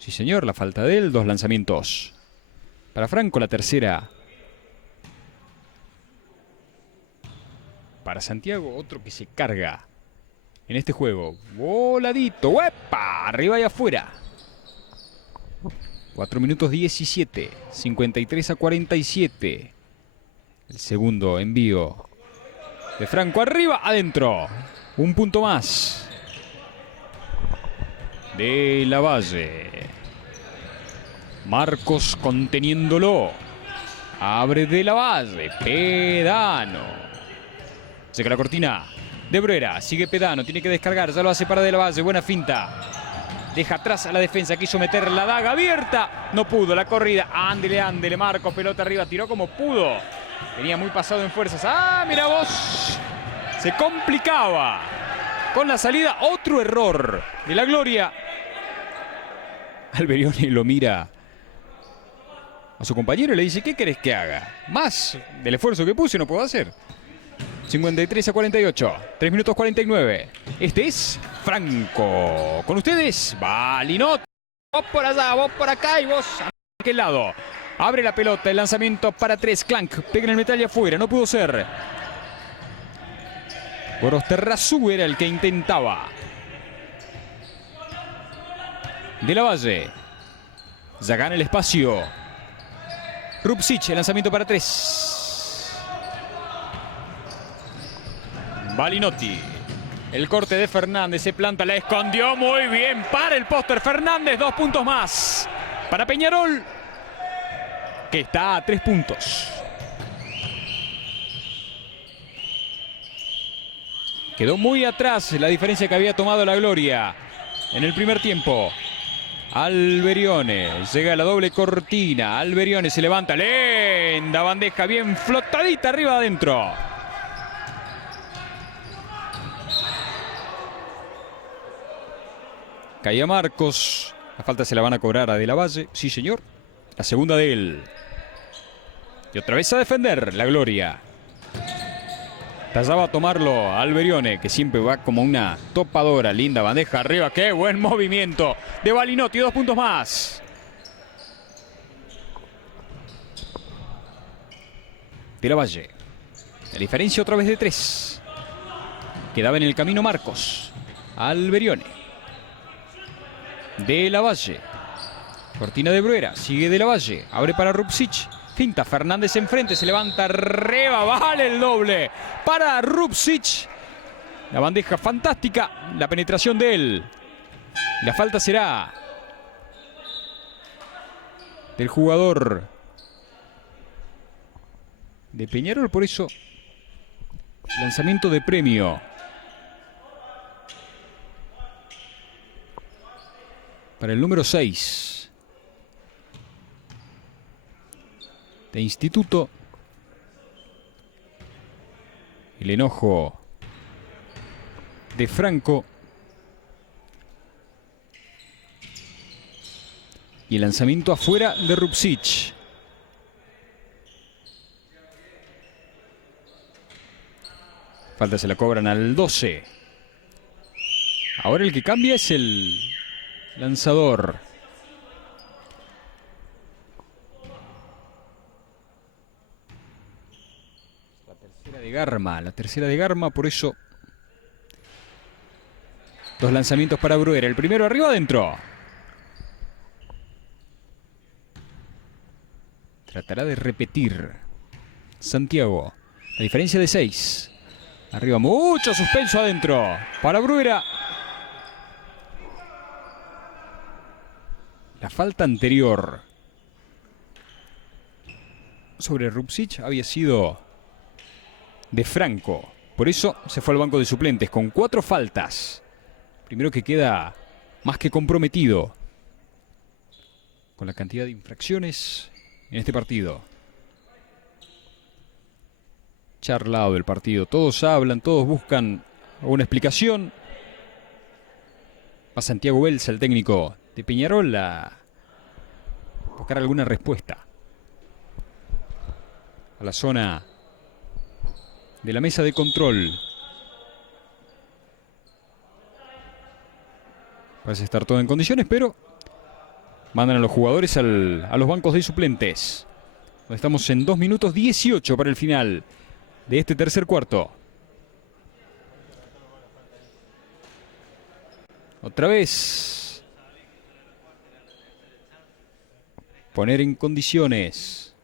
Sí, señor, la falta de él. 2 lanzamientos para Franco. La tercera para Santiago. Otro que se carga en este juego. Voladito. ¡Uepa! Arriba y afuera. 4 minutos 17. 53-47. El segundo envío de Franco. Arriba, adentro. 1 punto más de la Valle. Marcos conteniéndolo. Abre de la Valle. Pedano. Llega la cortina de Bruera. Sigue Pedano. Tiene que descargar. Ya lo hace para de la Valle. Buena finta. Deja atrás a la defensa. Quiso meter la daga abierta. No pudo. La corrida. Ándele, ándele. Marcos. Pelota arriba. Tiró como pudo. Venía muy pasado en fuerzas. ¡Ah, mira vos! Se complicaba con la salida. Otro error de la Gloria. Alberione lo mira a su compañero y le dice: ¿qué querés que haga? Más del esfuerzo que puse no puedo hacer. 53-48. 3 minutos 49. Este es Franco. Con ustedes, Balinot. Vos por allá, vos por acá y vos a aquel lado. Abre la pelota, el lanzamiento para 3. Clank pega en el metal y afuera. No pudo ser. Gorosterrazú era el que intentaba. De la Valle. Ya gana el espacio. Rupsic, el lanzamiento para 3. Balinotti. El corte de Fernández. Se planta, la escondió muy bien. Para el póster Fernández. 2 puntos más para Peñarol, que está a 3 puntos. Quedó muy atrás la diferencia que había tomado la Gloria. en el primer tiempo. Alberione, llega la doble cortina. Alberione se levanta, linda bandeja, bien flotadita arriba adentro. Caía Marcos. La falta se la van a cobrar a De la Valle. Sí, señor. La segunda de él. Y otra vez a defender la Gloria. Tallaba a tomarlo a Alberione, que siempre va como una topadora. Linda bandeja arriba. ¡Qué buen movimiento de Balinotti! 2 puntos más. De la Valle. La diferencia otra vez de 3. Quedaba en el camino Marcos. Alberione. De la Valle. Cortina de Bruera. Sigue De la Valle. Abre para Rupsic. Finta. Fernández enfrente. Se levanta arriba. Vale el doble para Rupsic. La bandeja fantástica. La penetración de él. La falta será del jugador de Peñarol. Por eso, lanzamiento de premio para el número 6 de Instituto. El enojo de Franco. Y el lanzamiento afuera de Rupsic. Falta se la cobran al 12. Ahora el que cambia es el lanzador. La tercera de Garma, por eso 2 lanzamientos para Bruera. El primero arriba, adentro. Tratará de repetir Santiago. La diferencia de 6. Arriba, mucho suspenso adentro para Bruera. La falta anterior sobre Rupsic había sido de Franco. Por eso se fue al banco de suplentes con 4 faltas. Primero que queda más que comprometido con la cantidad de infracciones en este partido. Charlado el partido. Todos hablan, todos buscan una explicación. Va Santiago Belsa, el técnico de Peñarol, a buscar alguna respuesta a la zona de la mesa de control. Parece estar todo en condiciones, pero mandan a los jugadores a los bancos de suplentes. Estamos en 2 minutos 18 para el final de este tercer cuarto. Otra vez. Poner en condiciones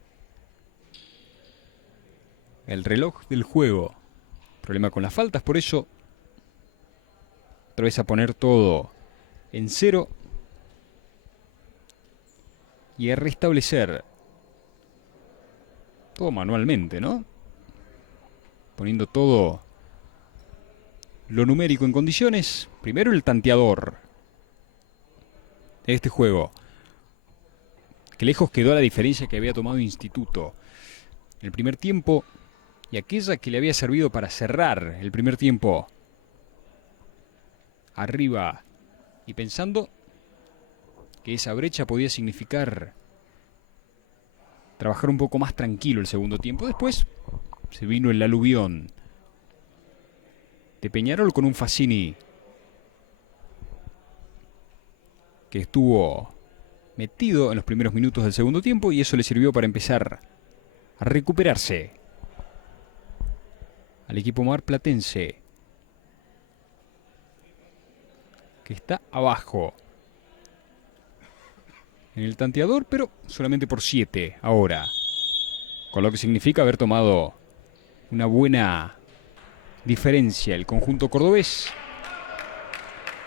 el reloj del juego. Problema con las faltas, por eso otra vez a poner todo en 0 y a restablecer todo manualmente, ¿no? Poniendo todo lo numérico en condiciones. Primero el tanteador de este juego. Que lejos quedó la diferencia que había tomado Instituto en el primer tiempo y aquella que le había servido para cerrar el primer tiempo arriba, y pensando que esa brecha podía significar trabajar un poco más tranquilo el segundo tiempo. Después se vino el aluvión de Peñarol con un Fassini que estuvo metido en los primeros minutos del segundo tiempo y eso le sirvió para empezar a recuperarse al equipo marplatense, que está abajo en el tanteador, pero solamente por 7 ahora, con lo que significa haber tomado una buena diferencia el conjunto cordobés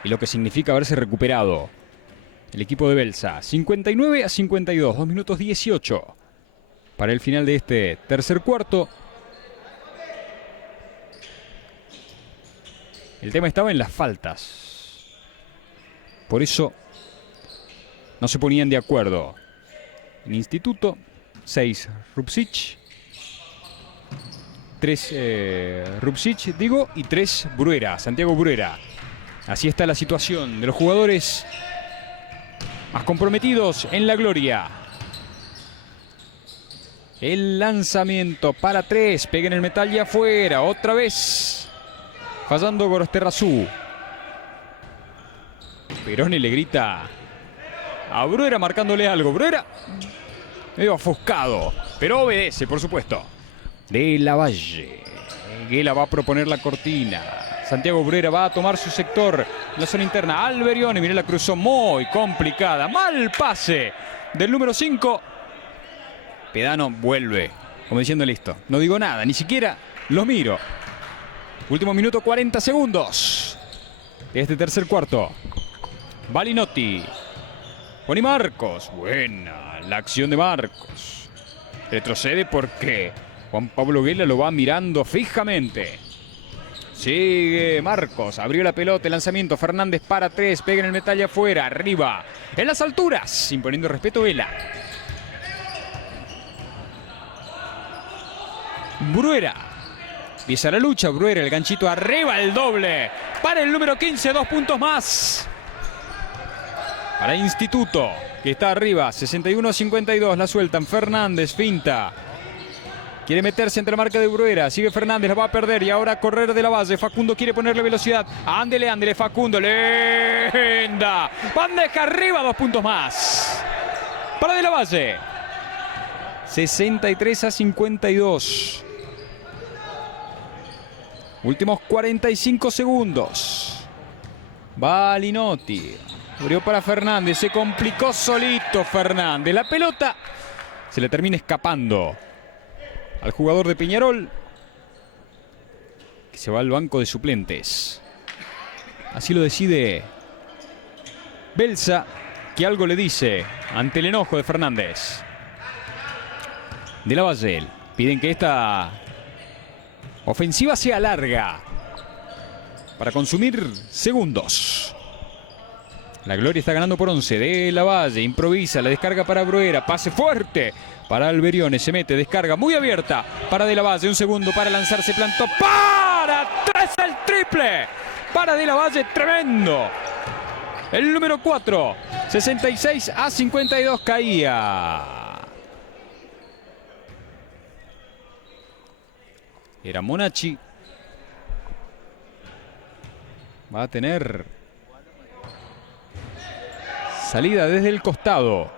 y lo que significa haberse recuperado el equipo de Belsa. 59-52, 2 minutos 18 para el final de este tercer cuarto. El tema estaba en las faltas. por eso no se ponían de acuerdo. En Instituto, 6 Rupsic. 3 Rupsic, digo, y 3 Bruera, Santiago Bruera. Así está la situación de los jugadores más comprometidos en la gloria. El lanzamiento para 3, pega en el metal y afuera, otra vez. Fallando Gorosterrazú. Peroni le grita a Bruera marcándole algo. Bruera medio ofuscado, pero obedece, por supuesto. De la Valle. Guela va a proponer la cortina. Santiago Bruera va a tomar su sector en la zona interna. Alberione, mirá, la cruzó muy complicada. Mal pase del número 5. Pedano vuelve, como diciendo listo. No digo nada, ni siquiera lo miro. Último minuto, 40 segundos de este tercer cuarto. Balinotti. Juan y Marcos. Buena la acción de Marcos. Retrocede porque Juan Pablo Guela lo va mirando fijamente. Sigue Marcos. Abrió la pelota. El lanzamiento. Fernández para 3. Pega en el metal y afuera. Arriba. En las alturas. Imponiendo respeto Guela. Bruera. Empieza la lucha. Bruera. El ganchito arriba. El doble. Para el número 15. 2 puntos más. Para Instituto, que está arriba, 61-52, la sueltan. Fernández, finta. Quiere meterse entre la marca de Bruera. Sigue Fernández, la va a perder y ahora a correr de la base. Facundo quiere ponerle velocidad. Ándele, ándele, Facundo. Linda. Bandeja arriba, 2 puntos más. Para de la base. 63-52. Últimos 45 segundos. Balinotti. Abrió para Fernández, se complicó solito Fernández. La pelota se le termina escapando al jugador de Peñarol, que se va al banco de suplentes. Así lo decide Belsa, que algo le dice ante el enojo de Fernández. De la Valle piden que esta ofensiva sea larga para consumir segundos. La Gloria está ganando por 11. De la Valle improvisa, la descarga para Bruera. Pase fuerte para Alberione. Se mete, descarga muy abierta para De la Valle. Un segundo para lanzarse, plantó. ¡Para! ¡3 el triple! Para De la Valle, tremendo. El número 4. 66-52 caía. Era Monachi. Va a tener salida desde el costado.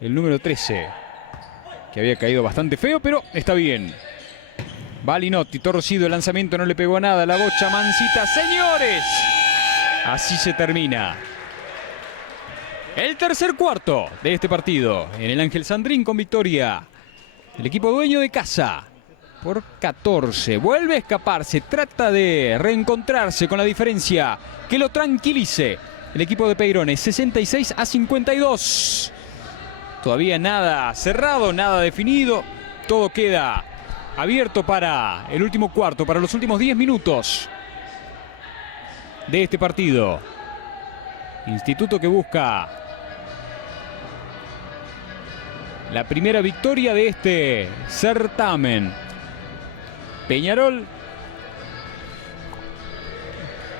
El número 13. Que había caído bastante feo, pero está bien. Balinotti, torcido, el lanzamiento no le pegó a nada. La bocha mansita, señores. Así se termina el tercer cuarto de este partido. En el Ángel Sandrín con victoria el equipo dueño de casa por 14. Vuelve a escaparse, trata de reencontrarse con la diferencia que lo tranquilice. El equipo de Peyrones, 66-52. Todavía nada cerrado, nada definido. Todo queda abierto para el último cuarto, para los últimos 10 minutos de este partido. Instituto que busca la primera victoria de este certamen. Peñarol,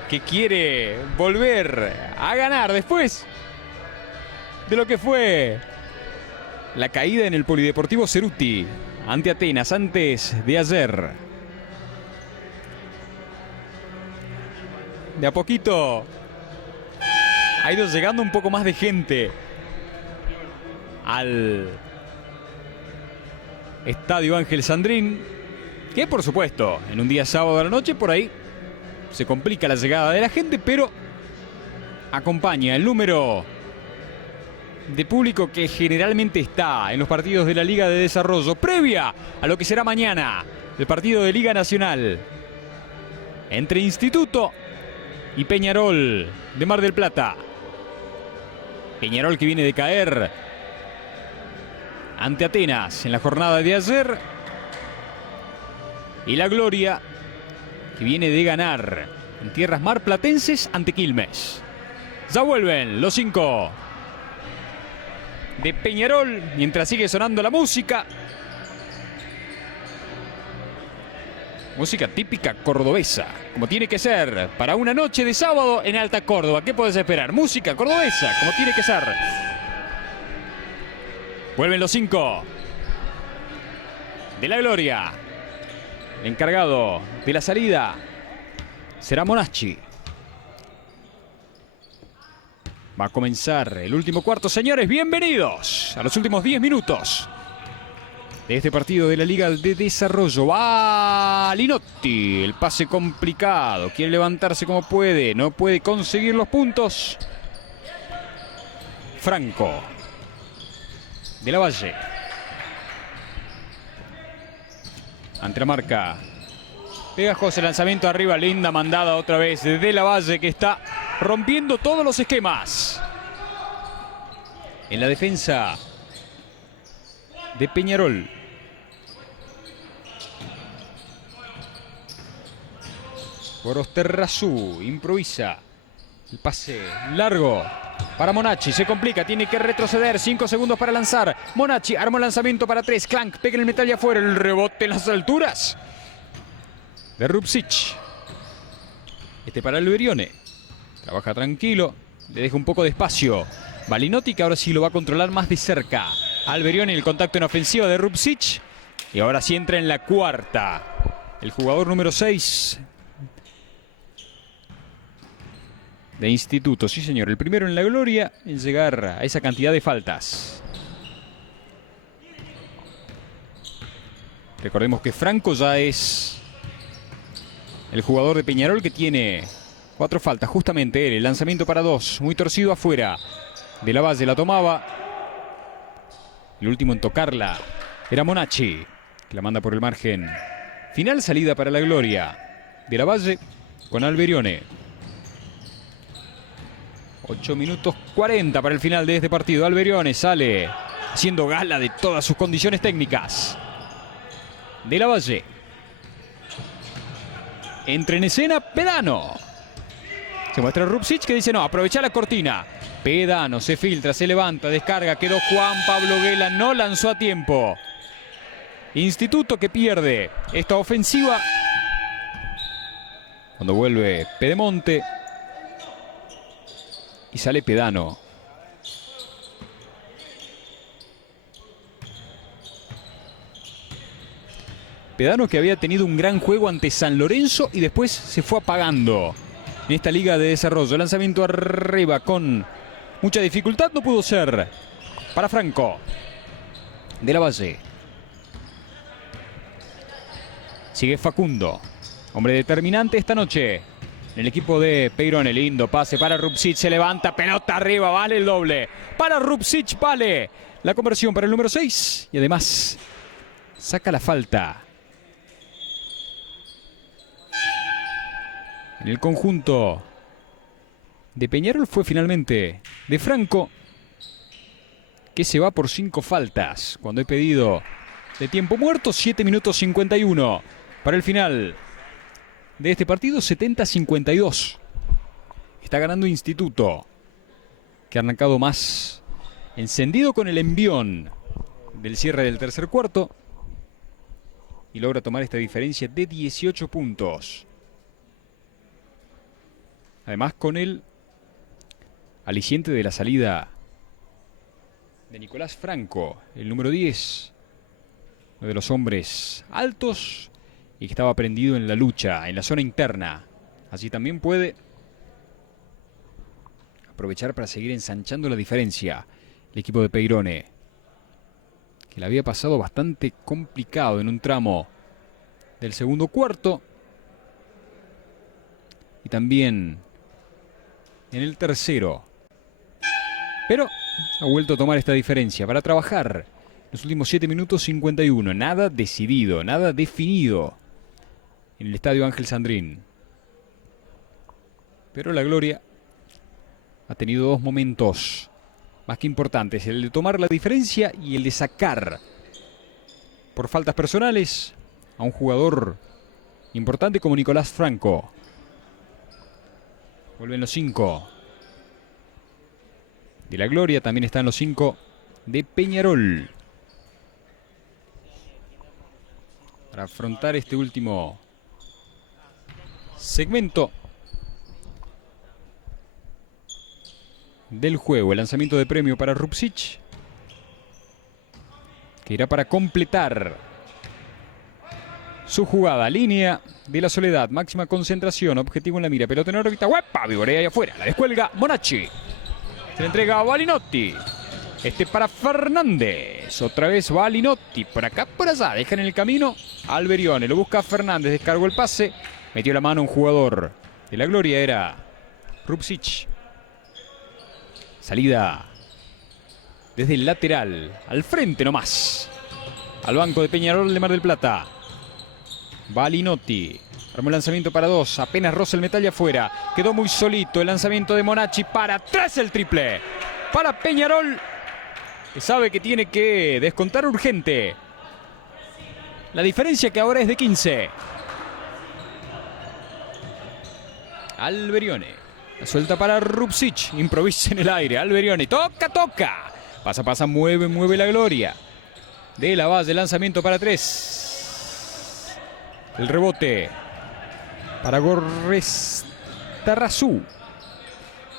que quiere volver a ganar después de lo que fue la caída en el Polideportivo Ceruti ante Atenas antes de ayer. De a poquito ha ido llegando un poco más de gente al Estadio Ángel Sandrín, que por supuesto en un día sábado a la noche por ahí se complica la llegada de la gente, pero acompaña el número de público que generalmente está en los partidos de la Liga de Desarrollo, previa a lo que será mañana el partido de Liga Nacional entre Instituto y Peñarol de Mar del Plata. Peñarol que viene de caer ante Atenas en la jornada de ayer, y la Gloria que viene de ganar en tierras marplatenses ante Quilmes. Ya vuelven los 5 de Peñarol mientras sigue sonando la música. Música típica cordobesa, como tiene que ser para una noche de sábado en Alta Córdoba. ¿Qué puedes esperar? Música cordobesa, como tiene que ser. Vuelven los 5 de la Gloria. El encargado de la salida será Monacci. Va a comenzar el último cuarto, señores. Bienvenidos a los últimos 10 minutos de este partido de la Liga de Desarrollo. Va Linotti, el pase complicado. Quiere levantarse como puede. No puede conseguir los puntos. Franco de la Valle. Ante la marca. Pegajoso el lanzamiento arriba. Linda mandada otra vez de la Valle, que está rompiendo todos los esquemas. En la defensa de Peñarol. Gorosterrazú improvisa. El pase largo para Monacci. Se complica, tiene que retroceder. 5 segundos para lanzar. Monacci arma un lanzamiento para 3. Clank pega el metal y afuera. El rebote en las alturas de Rupsic. Este para Alberione. Trabaja tranquilo. Le deja un poco de espacio. Linotti, que ahora sí lo va a controlar más de cerca. Alberione, el contacto en ofensiva de Rupsic. Y ahora sí entra en la cuarta. El jugador número 6 de Instituto. Sí, señor. El primero en la gloria en llegar a esa cantidad de faltas. Recordemos que Franco ya es el jugador de Peñarol que tiene 4 faltas. Justamente él. El lanzamiento para 2. Muy torcido afuera. De la Valle la tomaba. El último en tocarla era Monacci, que la manda por el margen final. Salida para la gloria de la Valle con Alberione. 8 minutos 40 para el final de este partido. Alberione sale haciendo gala de todas sus condiciones técnicas. De la Valle. Entra en escena Pedano. Se muestra Rupsic, que dice no, aprovecha la cortina. Pedano se filtra, se levanta, descarga. Quedó Juan Pablo Guela, no lanzó a tiempo. Instituto que pierde esta ofensiva. Cuando vuelve Pedemonte. Y sale Pedano. Pedano, que había tenido un gran juego ante San Lorenzo y después se fue apagando en esta Liga de Desarrollo. Lanzamiento arriba con mucha dificultad. No pudo ser para Franco de la Valle. Sigue Facundo, hombre determinante esta noche en el equipo de Peirone. Lindo pase para Rupsic. Se levanta, pelota arriba, vale el doble. Para Rupsic, vale la conversión para el número 6. Y además saca la falta. En el conjunto de Peñarol fue finalmente de Franco, que se va por 5 faltas. Cuando he pedido de tiempo muerto, 7 minutos 51 para el final de este partido. 70-52. Está ganando Instituto, que ha arrancado más encendido con el envión del cierre del tercer cuarto. Y logra tomar esta diferencia de 18 puntos. Además, con el aliciente de la salida de Nicolás Franco, el número 10. Uno de los hombres altos y que estaba prendido en la lucha, en la zona interna. Así también puede aprovechar para seguir ensanchando la diferencia el equipo de Peirone, que le había pasado bastante complicado en un tramo del segundo cuarto y también en el tercero. Pero ha vuelto a tomar esta diferencia para trabajar los últimos 7 minutos 51. Nada decidido, nada definido en el estadio Ángel Sandrín. Pero la gloria ha tenido 2 momentos más que importantes: el de tomar la diferencia y el de sacar por faltas personales a un jugador importante como Nicolás Franco. Vuelven los 5 de la Gloria. También están los 5 de Peñarol. Para afrontar este último segmento del juego. El lanzamiento de premio para Rupsic, que irá para completar su jugada. Línea de la Soledad, máxima concentración, objetivo en la mira, pelota en órbita, ¡huepa! Vivorea ahí afuera, la descuelga Monacci. Se le entrega a Balinotti. Este para Fernández. Otra vez Balinotti. Por acá, por allá. Deja en el camino Alberione. Lo busca Fernández. Descargó el pase. Metió la mano un jugador de la Gloria. Era Rupsic. Salida desde el lateral. Al frente nomás. Al banco de Peñarol de Mar del Plata. Balinotti. Armó el lanzamiento para 2. Apenas roza el metal y afuera. Quedó muy solito. El lanzamiento de Monacci para 3. El triple. Para Peñarol, que sabe que tiene que descontar urgente. La diferencia que ahora es de 15. Alberione. La suelta para Rupsic. Improvisa en el aire. Alberione. Toca, toca. Pasa, pasa. Mueve, mueve la Gloria. De la base. Lanzamiento para 3. El rebote para Gorrestarrazú.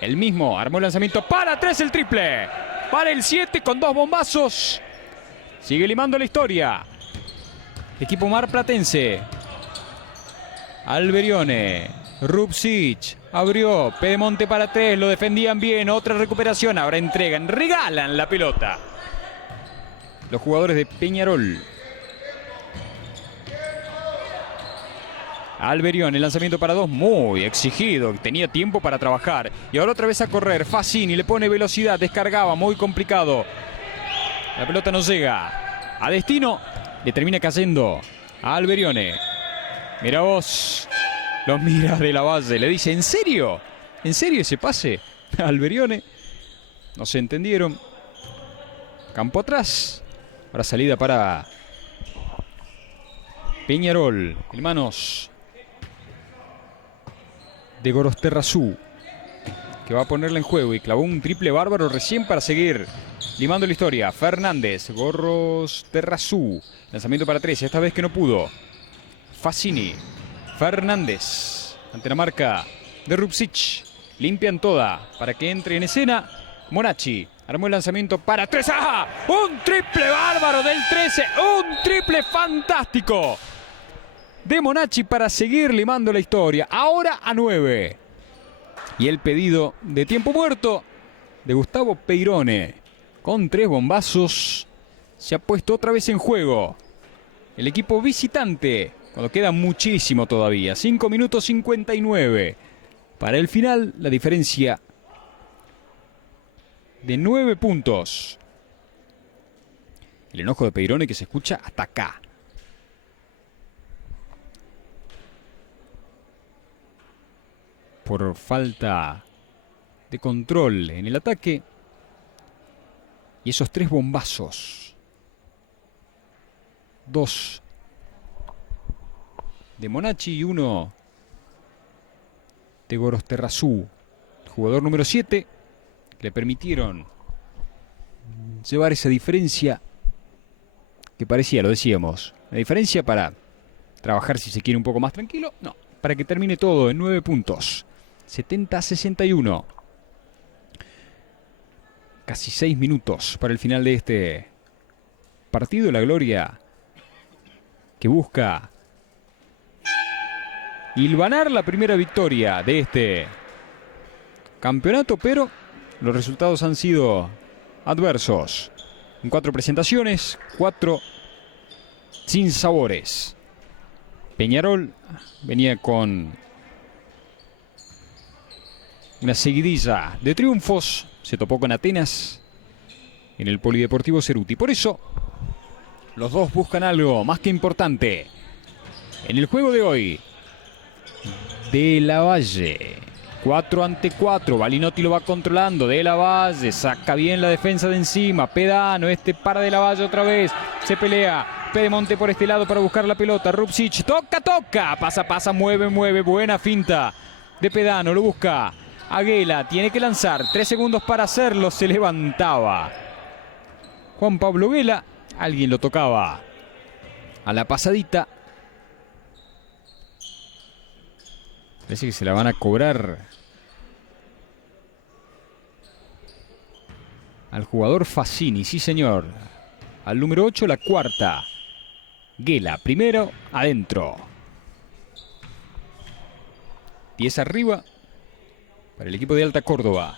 El mismo. Armó el lanzamiento para 3. El triple. Para el 7 con 2 bombazos. Sigue limando la historia. Equipo marplatense. Alberione. Rupsic. Abrió. Pedemonte para 3. Lo defendían bien. Otra recuperación. Ahora entregan. Regalan la pelota los jugadores de Peñarol. Alberione, el lanzamiento para 2, muy exigido, tenía tiempo para trabajar. Y ahora otra vez a correr, Fassini le pone velocidad, descargaba, muy complicado. La pelota no llega a destino, le termina cayendo a Alberione. Mira vos, los mira de la base, le dice, ¿en serio? ¿En serio ese pase? Alberione, no se entendieron. Campo atrás, ahora salida para Peñarol, hermanos de Gorostarrazú, que va a ponerla en juego y clavó un triple bárbaro recién para seguir limando la historia. Fernández, Gorostarrazú, lanzamiento para 3, esta vez que no pudo. Fassini, Fernández, ante la marca de Rupsic, limpian toda para que entre en escena Monacci. Armó el lanzamiento para 3. ¡Ah! Un triple bárbaro del 13, un triple fantástico de Monacci para seguir limando la historia. Ahora a 9. Y el pedido de tiempo muerto de Gustavo Peirone. Con 3 bombazos se ha puesto otra vez en juego el equipo visitante, cuando queda muchísimo todavía. 5 minutos 59. Para el final, la diferencia de 9 puntos. El enojo de Peirone que se escucha hasta acá. Por falta de control en el ataque. Y esos 3 bombazos. 2 de Monacci y 1 de Gorostarrazú. El jugador número 7. Le permitieron llevar esa diferencia que parecía, lo decíamos, la diferencia para trabajar, si se quiere, un poco más tranquilo. No, para que termine todo en 9 puntos. 70-61. Casi 6 minutos para el final de este partido. La Gloria que busca hilvanar la primera victoria de este campeonato, pero los resultados han sido adversos. En 4 presentaciones, 4 sin sabores. Peñarol venía con una seguidilla de triunfos. Se topó con Atenas en el Polideportivo Ceruti. Por eso, los dos buscan algo más que importante. En el juego de hoy, De la Valle. 4 ante 4. Balinotti lo va controlando. De la Valle saca bien la defensa de encima. Pedano, para De la Valle otra vez. Se pelea. Pedemonte por este lado para buscar la pelota. Rupsic toca, toca. Pasa, pasa, mueve, mueve. Buena finta de Pedano. Lo busca Aguela tiene que lanzar. 3 segundos para hacerlo. Se levantaba Juan Pablo Aguela. Alguien lo tocaba a la pasadita. Parece que se la van a cobrar al jugador Fassini. Sí, señor. Al número 8, la cuarta. Aguela, primero, adentro. 10 arriba para el equipo de Alta Córdoba.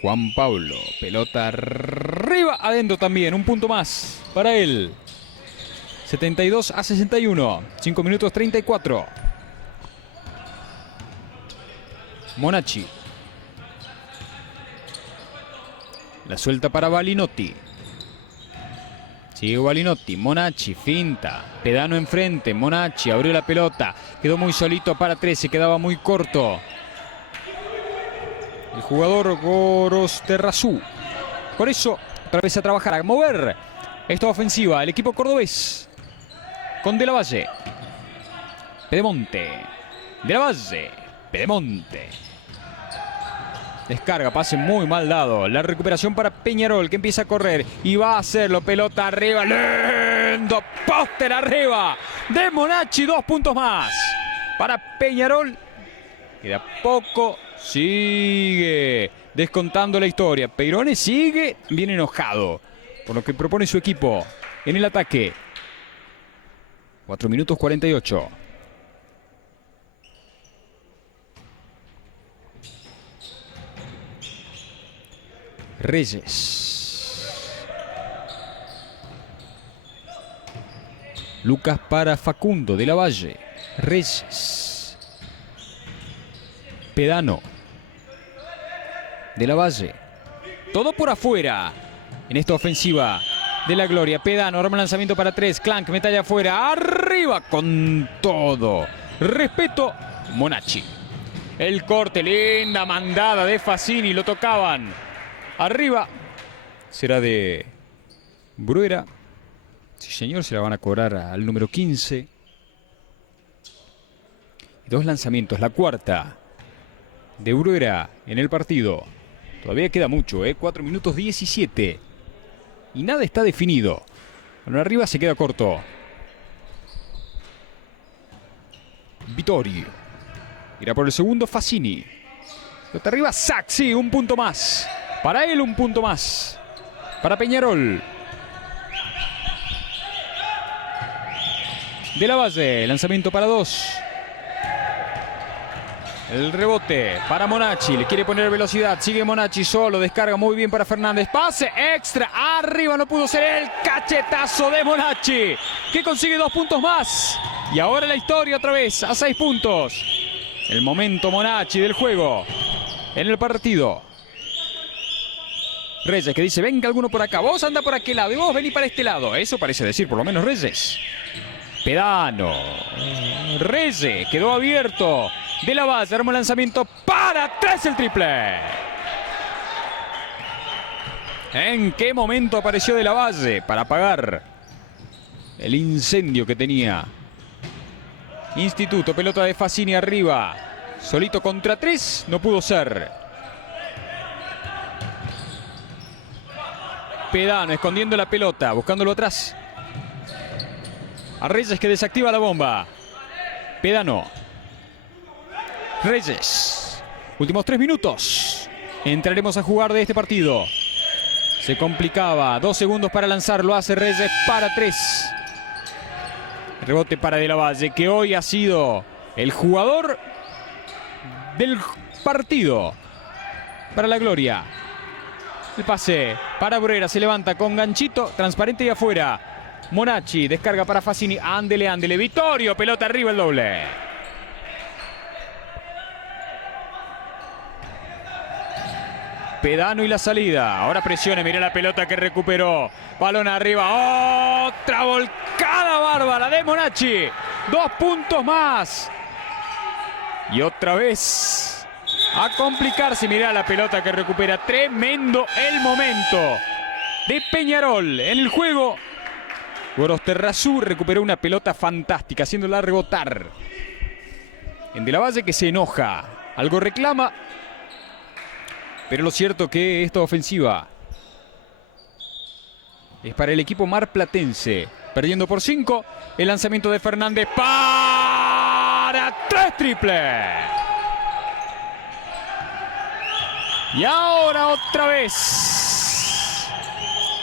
Juan Pablo, pelota arriba, adentro también, un punto más para él. 72-61, 5 minutos 34. Monacci. La suelta para Balinotti. Sigue Balinotti, Monacci, finta. Pedano enfrente, Monacci abrió la pelota. Quedó muy solito para 13, quedaba muy corto el jugador Gorosterrazú. Por eso, otra vez a trabajar, a mover esta ofensiva. El equipo cordobés con De la Valle. Pedemonte. De la Valle. Pedemonte. Descarga, pase muy mal dado. La recuperación para Peñarol, que empieza a correr y va a hacerlo. Pelota arriba. Lindo póster arriba de Monacci. 2 puntos más para Peñarol. Queda poco. Sigue descontando la historia. Peirone sigue bien enojado por lo que propone su equipo en el ataque. 4 minutos 48. Reyes. Lucas para Facundo de la Valle. Reyes. Pedano. De la Valle. Todo por afuera en esta ofensiva de la Gloria. Pedano, arma lanzamiento para 3. Clank, metalla afuera. Arriba con todo. Respeto, Monacci. El corte, linda mandada de Fassini. Lo tocaban. Arriba. Será de Bruera. Sí, señor, se la van a cobrar al número 15. 2 lanzamientos. La cuarta de Bruera en el partido. Todavía queda mucho, 4 minutos 17. Y nada está definido. Bueno, arriba se queda corto. Vittorio. Irá por el segundo Fassini. Está arriba Saxi, un punto más. Para él un punto más. Para Peñarol. De la Valle, lanzamiento para 2. El rebote para Monacci, le quiere poner velocidad, sigue Monacci solo, descarga muy bien para Fernández, pase extra, arriba no pudo ser el cachetazo de Monacci, que consigue 2 puntos más, y ahora la historia otra vez, a 6 puntos, el momento Monacci del juego, en el partido. Reyes que dice, venga alguno por acá, vos anda por aquel lado, y vos vení para este lado, eso parece decir por lo menos Reyes. Pedano, Reyes, quedó abierto. De la Valle, arma lanzamiento para 3, el triple. ¿En qué momento apareció De la Valle para apagar el incendio que tenía Instituto? Pelota de Fassini arriba. Solito contra 3, no pudo ser. Pedano escondiendo la pelota, buscándolo atrás. A Reyes que desactiva la bomba. Pedano. Reyes. Últimos 3 minutos. Entraremos a jugar de este partido. Se complicaba. 2 segundos para lanzar. Lo hace Reyes para 3. Rebote para De la Valle, que hoy ha sido el jugador del partido para la Gloria. El pase para Bruera. Se levanta con ganchito. Transparente y afuera. Monacci. Descarga para Fassini. Ándele, ándele. Vittorio. Pelota arriba, el doble. Pedano y la salida. Ahora presiona, mirá la pelota que recuperó. Balón arriba. Otra volcada bárbara de Monacci. 2 puntos más. Y otra vez a complicarse. Mirá la pelota que recupera. Tremendo el momento de Peñarol en el juego. Gorosterrazú recuperó una pelota fantástica, haciéndola rebotar en De la Valle, que se enoja. Algo reclama. Pero lo cierto que esta ofensiva es para el equipo marplatense. Perdiendo por 5. El lanzamiento de Fernández para 3 triple. Y ahora otra vez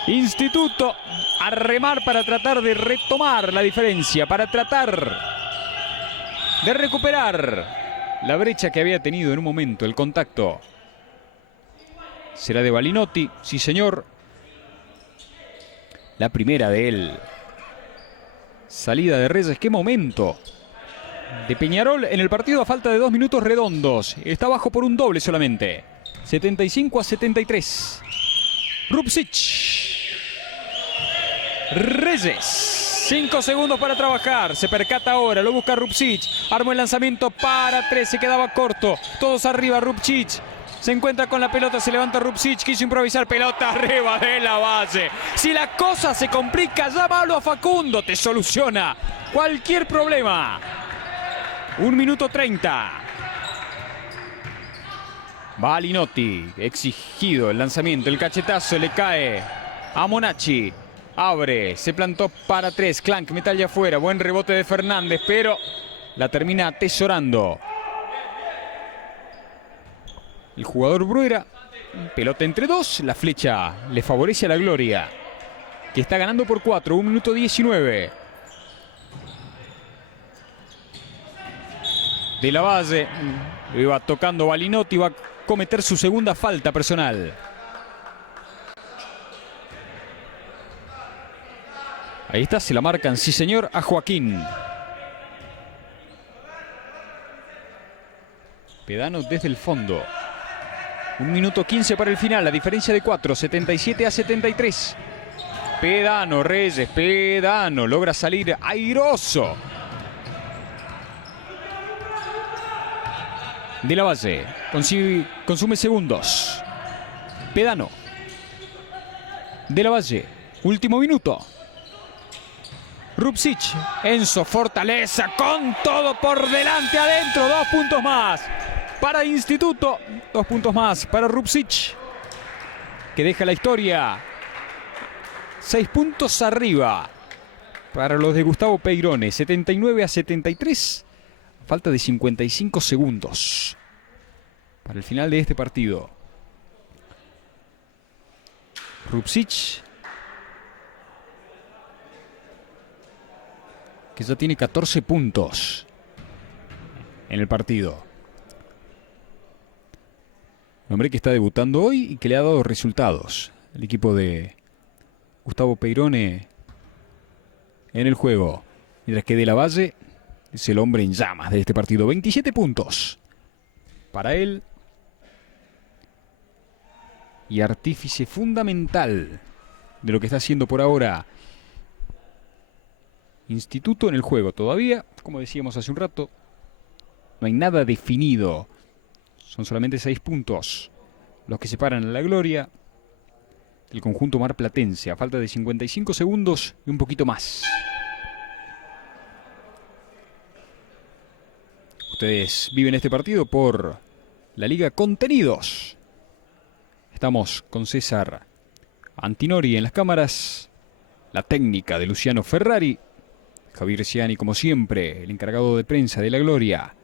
Instituto a remar para tratar de retomar la diferencia, para tratar de recuperar la brecha que había tenido en un momento. El contacto será de Balinotti, sí señor. La primera de él. Salida de Reyes, qué momento de Peñarol en el partido a falta de 2 minutos redondos. Está abajo por un doble solamente. 75-73. Rupsic. Reyes. 5 segundos para trabajar. Se percata ahora. Lo busca Rupsic. Armó el lanzamiento para 3. Se quedaba corto. Todos arriba. Rupsic. Se encuentra con la pelota. Se levanta Rupsic. Quiso improvisar. Pelota arriba de la base. Si la cosa se complica, llámalo a Facundo. Te soluciona cualquier problema. 1 minuto 30. Balinotti, exigido el lanzamiento, el cachetazo le cae a Monacci. Abre, se plantó para 3. Clank, metal ya afuera. Buen rebote de Fernández, pero la termina atesorando el jugador Bruera. Pelota entre 2. La flecha le favorece a la Gloria, que está ganando por 4. 1 minuto 19. De la Valle. Iba tocando Balinotti. Va a cometer su segunda falta personal. Ahí está, se la marcan, sí señor, a Joaquín. Pedano desde el fondo. 1 minuto 15 para el final, la diferencia de 4, 77-73. Pedano, Reyes, Pedano, logra salir airoso. De la Valle, consume segundos. Pedano. De la Valle, último minuto. Rupsic, Enzo, fortaleza, con todo por delante, adentro, 2 puntos más para Instituto, 2 puntos más para Rupsic, que deja la historia 6 puntos arriba para los de Gustavo Peirone, 79-73, falta de 55 segundos para el final de este partido. Rupsic, que ya tiene 14 puntos en el partido. Un hombre que está debutando hoy y que le ha dado resultados. El equipo de Gustavo Peirone en el juego. Mientras que De la Valle es el hombre en llamas de este partido. 27 puntos para él. Y artífice fundamental de lo que está haciendo por ahora Instituto en el juego. Todavía, como decíamos hace un rato, no hay nada definido. Son solamente 6 puntos los que separan a la Gloria del conjunto marplatense, a falta de 55 segundos y un poquito más. Ustedes viven este partido por la Liga Contenidos. Estamos con César Antinori en las cámaras, la técnica de Luciano Ferrari, Javier Ciani, como siempre, el encargado de prensa de la Gloria,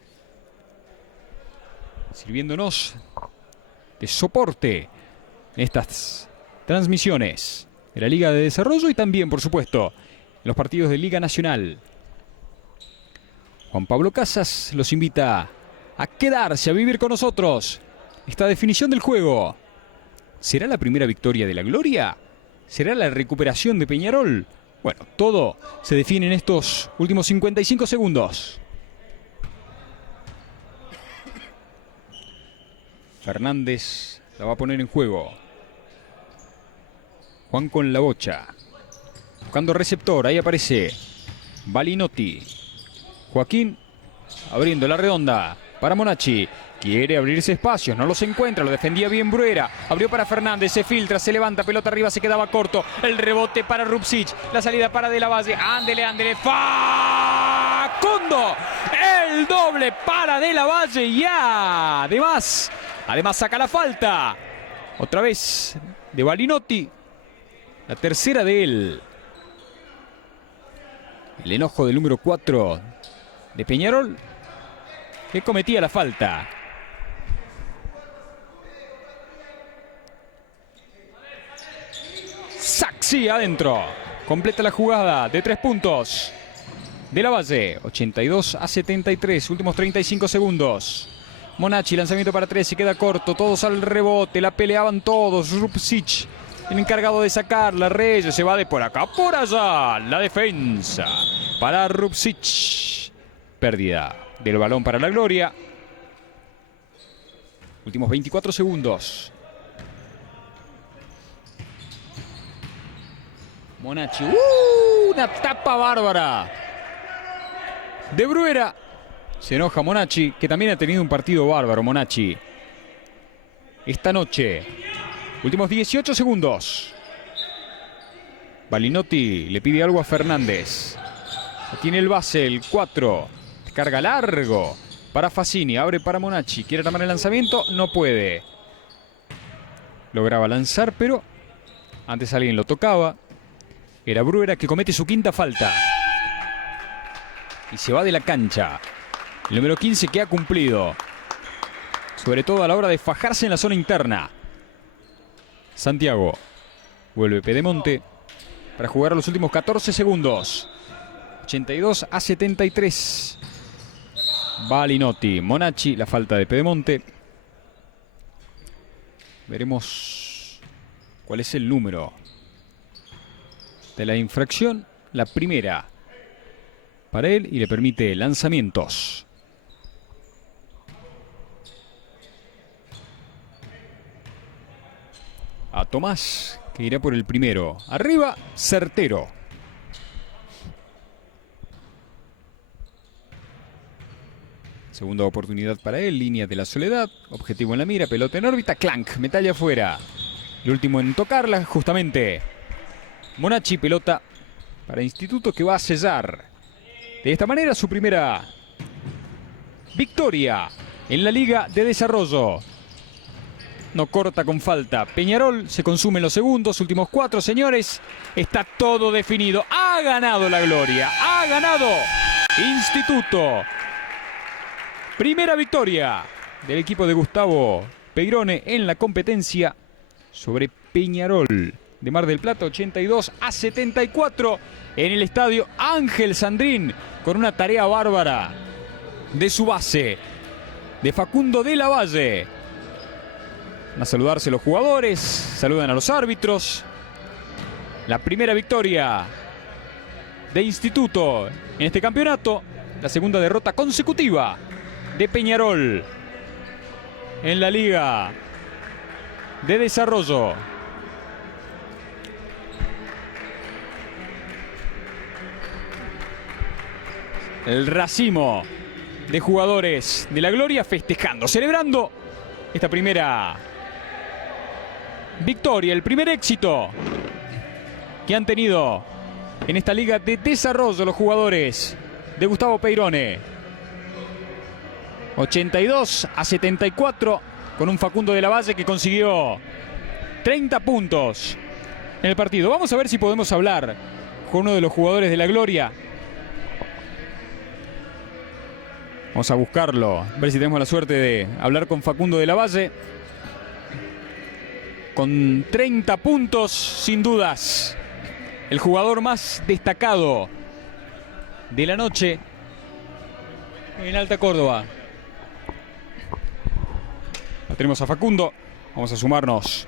sirviéndonos de soporte en estas transmisiones de la Liga de Desarrollo y también, por supuesto, en los partidos de Liga Nacional. Juan Pablo Casas los invita a quedarse, a vivir con nosotros esta definición del juego. ¿Será la primera victoria de la Gloria? ¿Será la recuperación de Peñarol? Bueno, todo se define en estos últimos 55 segundos. Fernández la va a poner en juego. Juan con la bocha. Buscando receptor, ahí aparece Balinotti. Joaquín abriendo la redonda para Monacci. Quiere abrirse espacios, no los encuentra, lo defendía bien Bruera. Abrió para Fernández, se filtra, se levanta, pelota arriba, se quedaba corto. El rebote para Rupsic, la salida para De la Valle. Ándele, ándele, Facundo. el doble para De la Valle y además saca la falta. Otra vez de Balinotti. La tercera de él. El enojo del número 4 de Peñarol, que cometía la falta. Saxi adentro. Completa la jugada de 3 puntos. De la Valle, 82-73, últimos 35 segundos. Monacci, lanzamiento para 3, se queda corto, todos al rebote, la peleaban todos. Rupsic, el encargado de sacarla. Reyes se va de por acá, por allá. La defensa para Rupsic. Pérdida del balón para la Gloria. Últimos 24 segundos. Monacci, una tapa bárbara de Bruera. Se enoja Monacci, que también ha tenido un partido bárbaro. Monacci esta noche. Últimos 18 segundos. Balinotti le pide algo a Fernández. Tiene el base, el 4. Carga largo para Fassini. Abre para Monacci. Quiere armar el lanzamiento. No puede. Lograba lanzar, pero antes alguien lo tocaba. Era Bruera, que comete su quinta falta. Y se va de la cancha. El número 15, que ha cumplido. Sobre todo a la hora de fajarse en la zona interna. Santiago. Vuelve Pedemonte para jugar los últimos 14 segundos. 82-73. Balinotti. Monacci, la falta de Pedemonte. Veremos cuál es el número de la infracción. La primera para él, y le permite lanzamientos. A Tomás, que irá por el primero. Arriba, certero. Segunda oportunidad para él. Línea de la Soledad. Objetivo en la mira. Pelota en órbita. Clank. Metalla afuera. El último en tocarla, justamente. Monacci, pelota para Instituto, que va a sellar de esta manera su primera victoria en la Liga de Desarrollo. No corta con falta. Peñarol, se consumen los segundos. Últimos 4, señores. Está todo definido. Ha ganado la Gloria. Ha ganado Instituto. Primera victoria del equipo de Gustavo Peirone en la competencia sobre Peñarol de Mar del Plata, 82-74 en el estadio Ángel Sandrín, con una tarea bárbara de su base, de Facundo de la Valle. A saludarse los jugadores, saludan a los árbitros. La primera victoria de Instituto en este campeonato, la segunda derrota consecutiva de Peñarol en la Liga de Desarrollo. El racimo de jugadores de la Gloria festejando, celebrando esta primera victoria, el primer éxito que han tenido en esta Liga de Desarrollo los jugadores de Gustavo Peirone. 82-74 con un Facundo de la Valle que consiguió 30 puntos en el partido. Vamos a ver si podemos hablar con uno de los jugadores de la Gloria. Vamos a buscarlo, a ver si tenemos la suerte de hablar con Facundo de la Valle. Con 30 puntos, sin dudas, el jugador más destacado de la noche en Alta Córdoba. Lo tenemos a Facundo. Vamos a sumarnos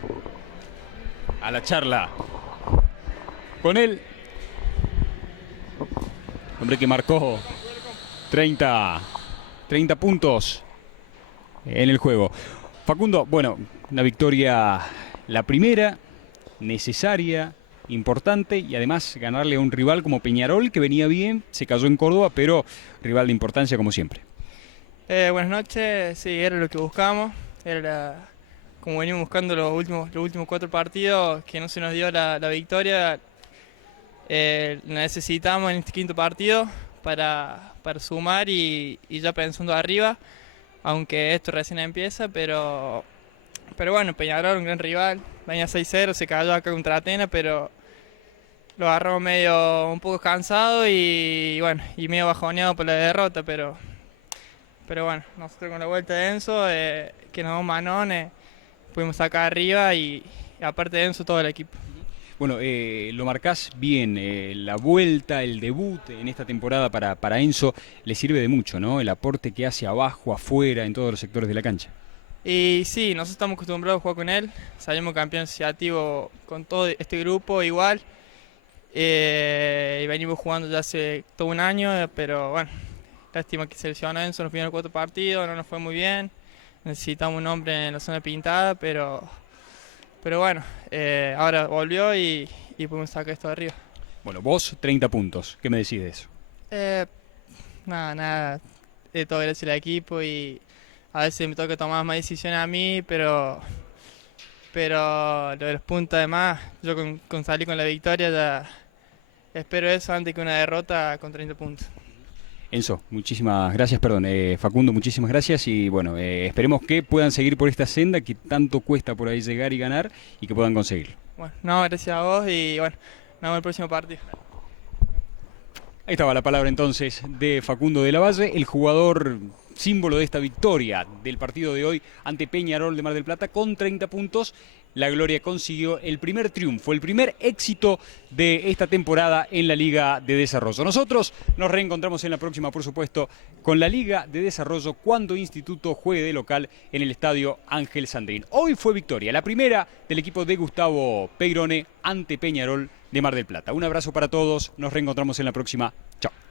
a la charla con él. Hombre que marcó 30 puntos en el juego. Facundo, bueno, una victoria, la primera, necesaria, importante, y además ganarle a un rival como Peñarol, que venía bien, se cayó en Córdoba, pero rival de importancia como siempre. Buenas noches, sí, era lo que buscábamos, era como venimos buscando los últimos 4 partidos, que no se nos dio la victoria. La necesitamos en este quinto partido para para sumar y ya pensando arriba, aunque esto recién empieza, pero bueno, Peñarol, un gran rival, venía 6-0, se cayó acá contra Atenas, pero lo agarramos medio un poco cansado y bueno, y medio bajoneado por la derrota, pero bueno, nosotros con la vuelta de Enzo, que nos damos manones, pudimos sacar arriba y aparte de Enzo todo el equipo. Bueno, lo marcás bien, la vuelta, el debut en esta temporada para Enzo le sirve de mucho, ¿no? El aporte que hace abajo, afuera, en todos los sectores de la cancha. Y sí, nosotros estamos acostumbrados a jugar con él, salimos campeón asociativo con todo este grupo igual, y venimos jugando ya hace todo un año, pero bueno, lástima que se lesionó Enzo en los primeros 4 partidos, no nos fue muy bien, necesitamos un hombre en la zona pintada, pero bueno, ahora volvió y pudimos sacar esto de arriba. Bueno, vos 30 puntos, ¿qué me decís de eso? Nada, todo gracias al equipo y a veces me toca tomar más decisiones a mí, pero lo de los puntos además, yo con salir con la victoria ya espero eso antes que una derrota con 30 puntos. Enzo, muchísimas gracias, Facundo, muchísimas gracias y bueno, esperemos que puedan seguir por esta senda que tanto cuesta por ahí llegar y ganar y que puedan conseguirlo. Bueno, no, gracias a vos y bueno, nos vemos en el próximo partido. Ahí estaba la palabra entonces de Facundo de la Valle, el jugador símbolo de esta victoria del partido de hoy ante Peñarol de Mar del Plata con 30 puntos. La Gloria consiguió el primer triunfo, el primer éxito de esta temporada en la Liga de Desarrollo. Nosotros nos reencontramos en la próxima, por supuesto, con la Liga de Desarrollo cuando Instituto juegue de local en el Estadio Ángel Sandrín. Hoy fue victoria, la primera del equipo de Gustavo Peirone ante Peñarol de Mar del Plata. Un abrazo para todos, nos reencontramos en la próxima. Chao.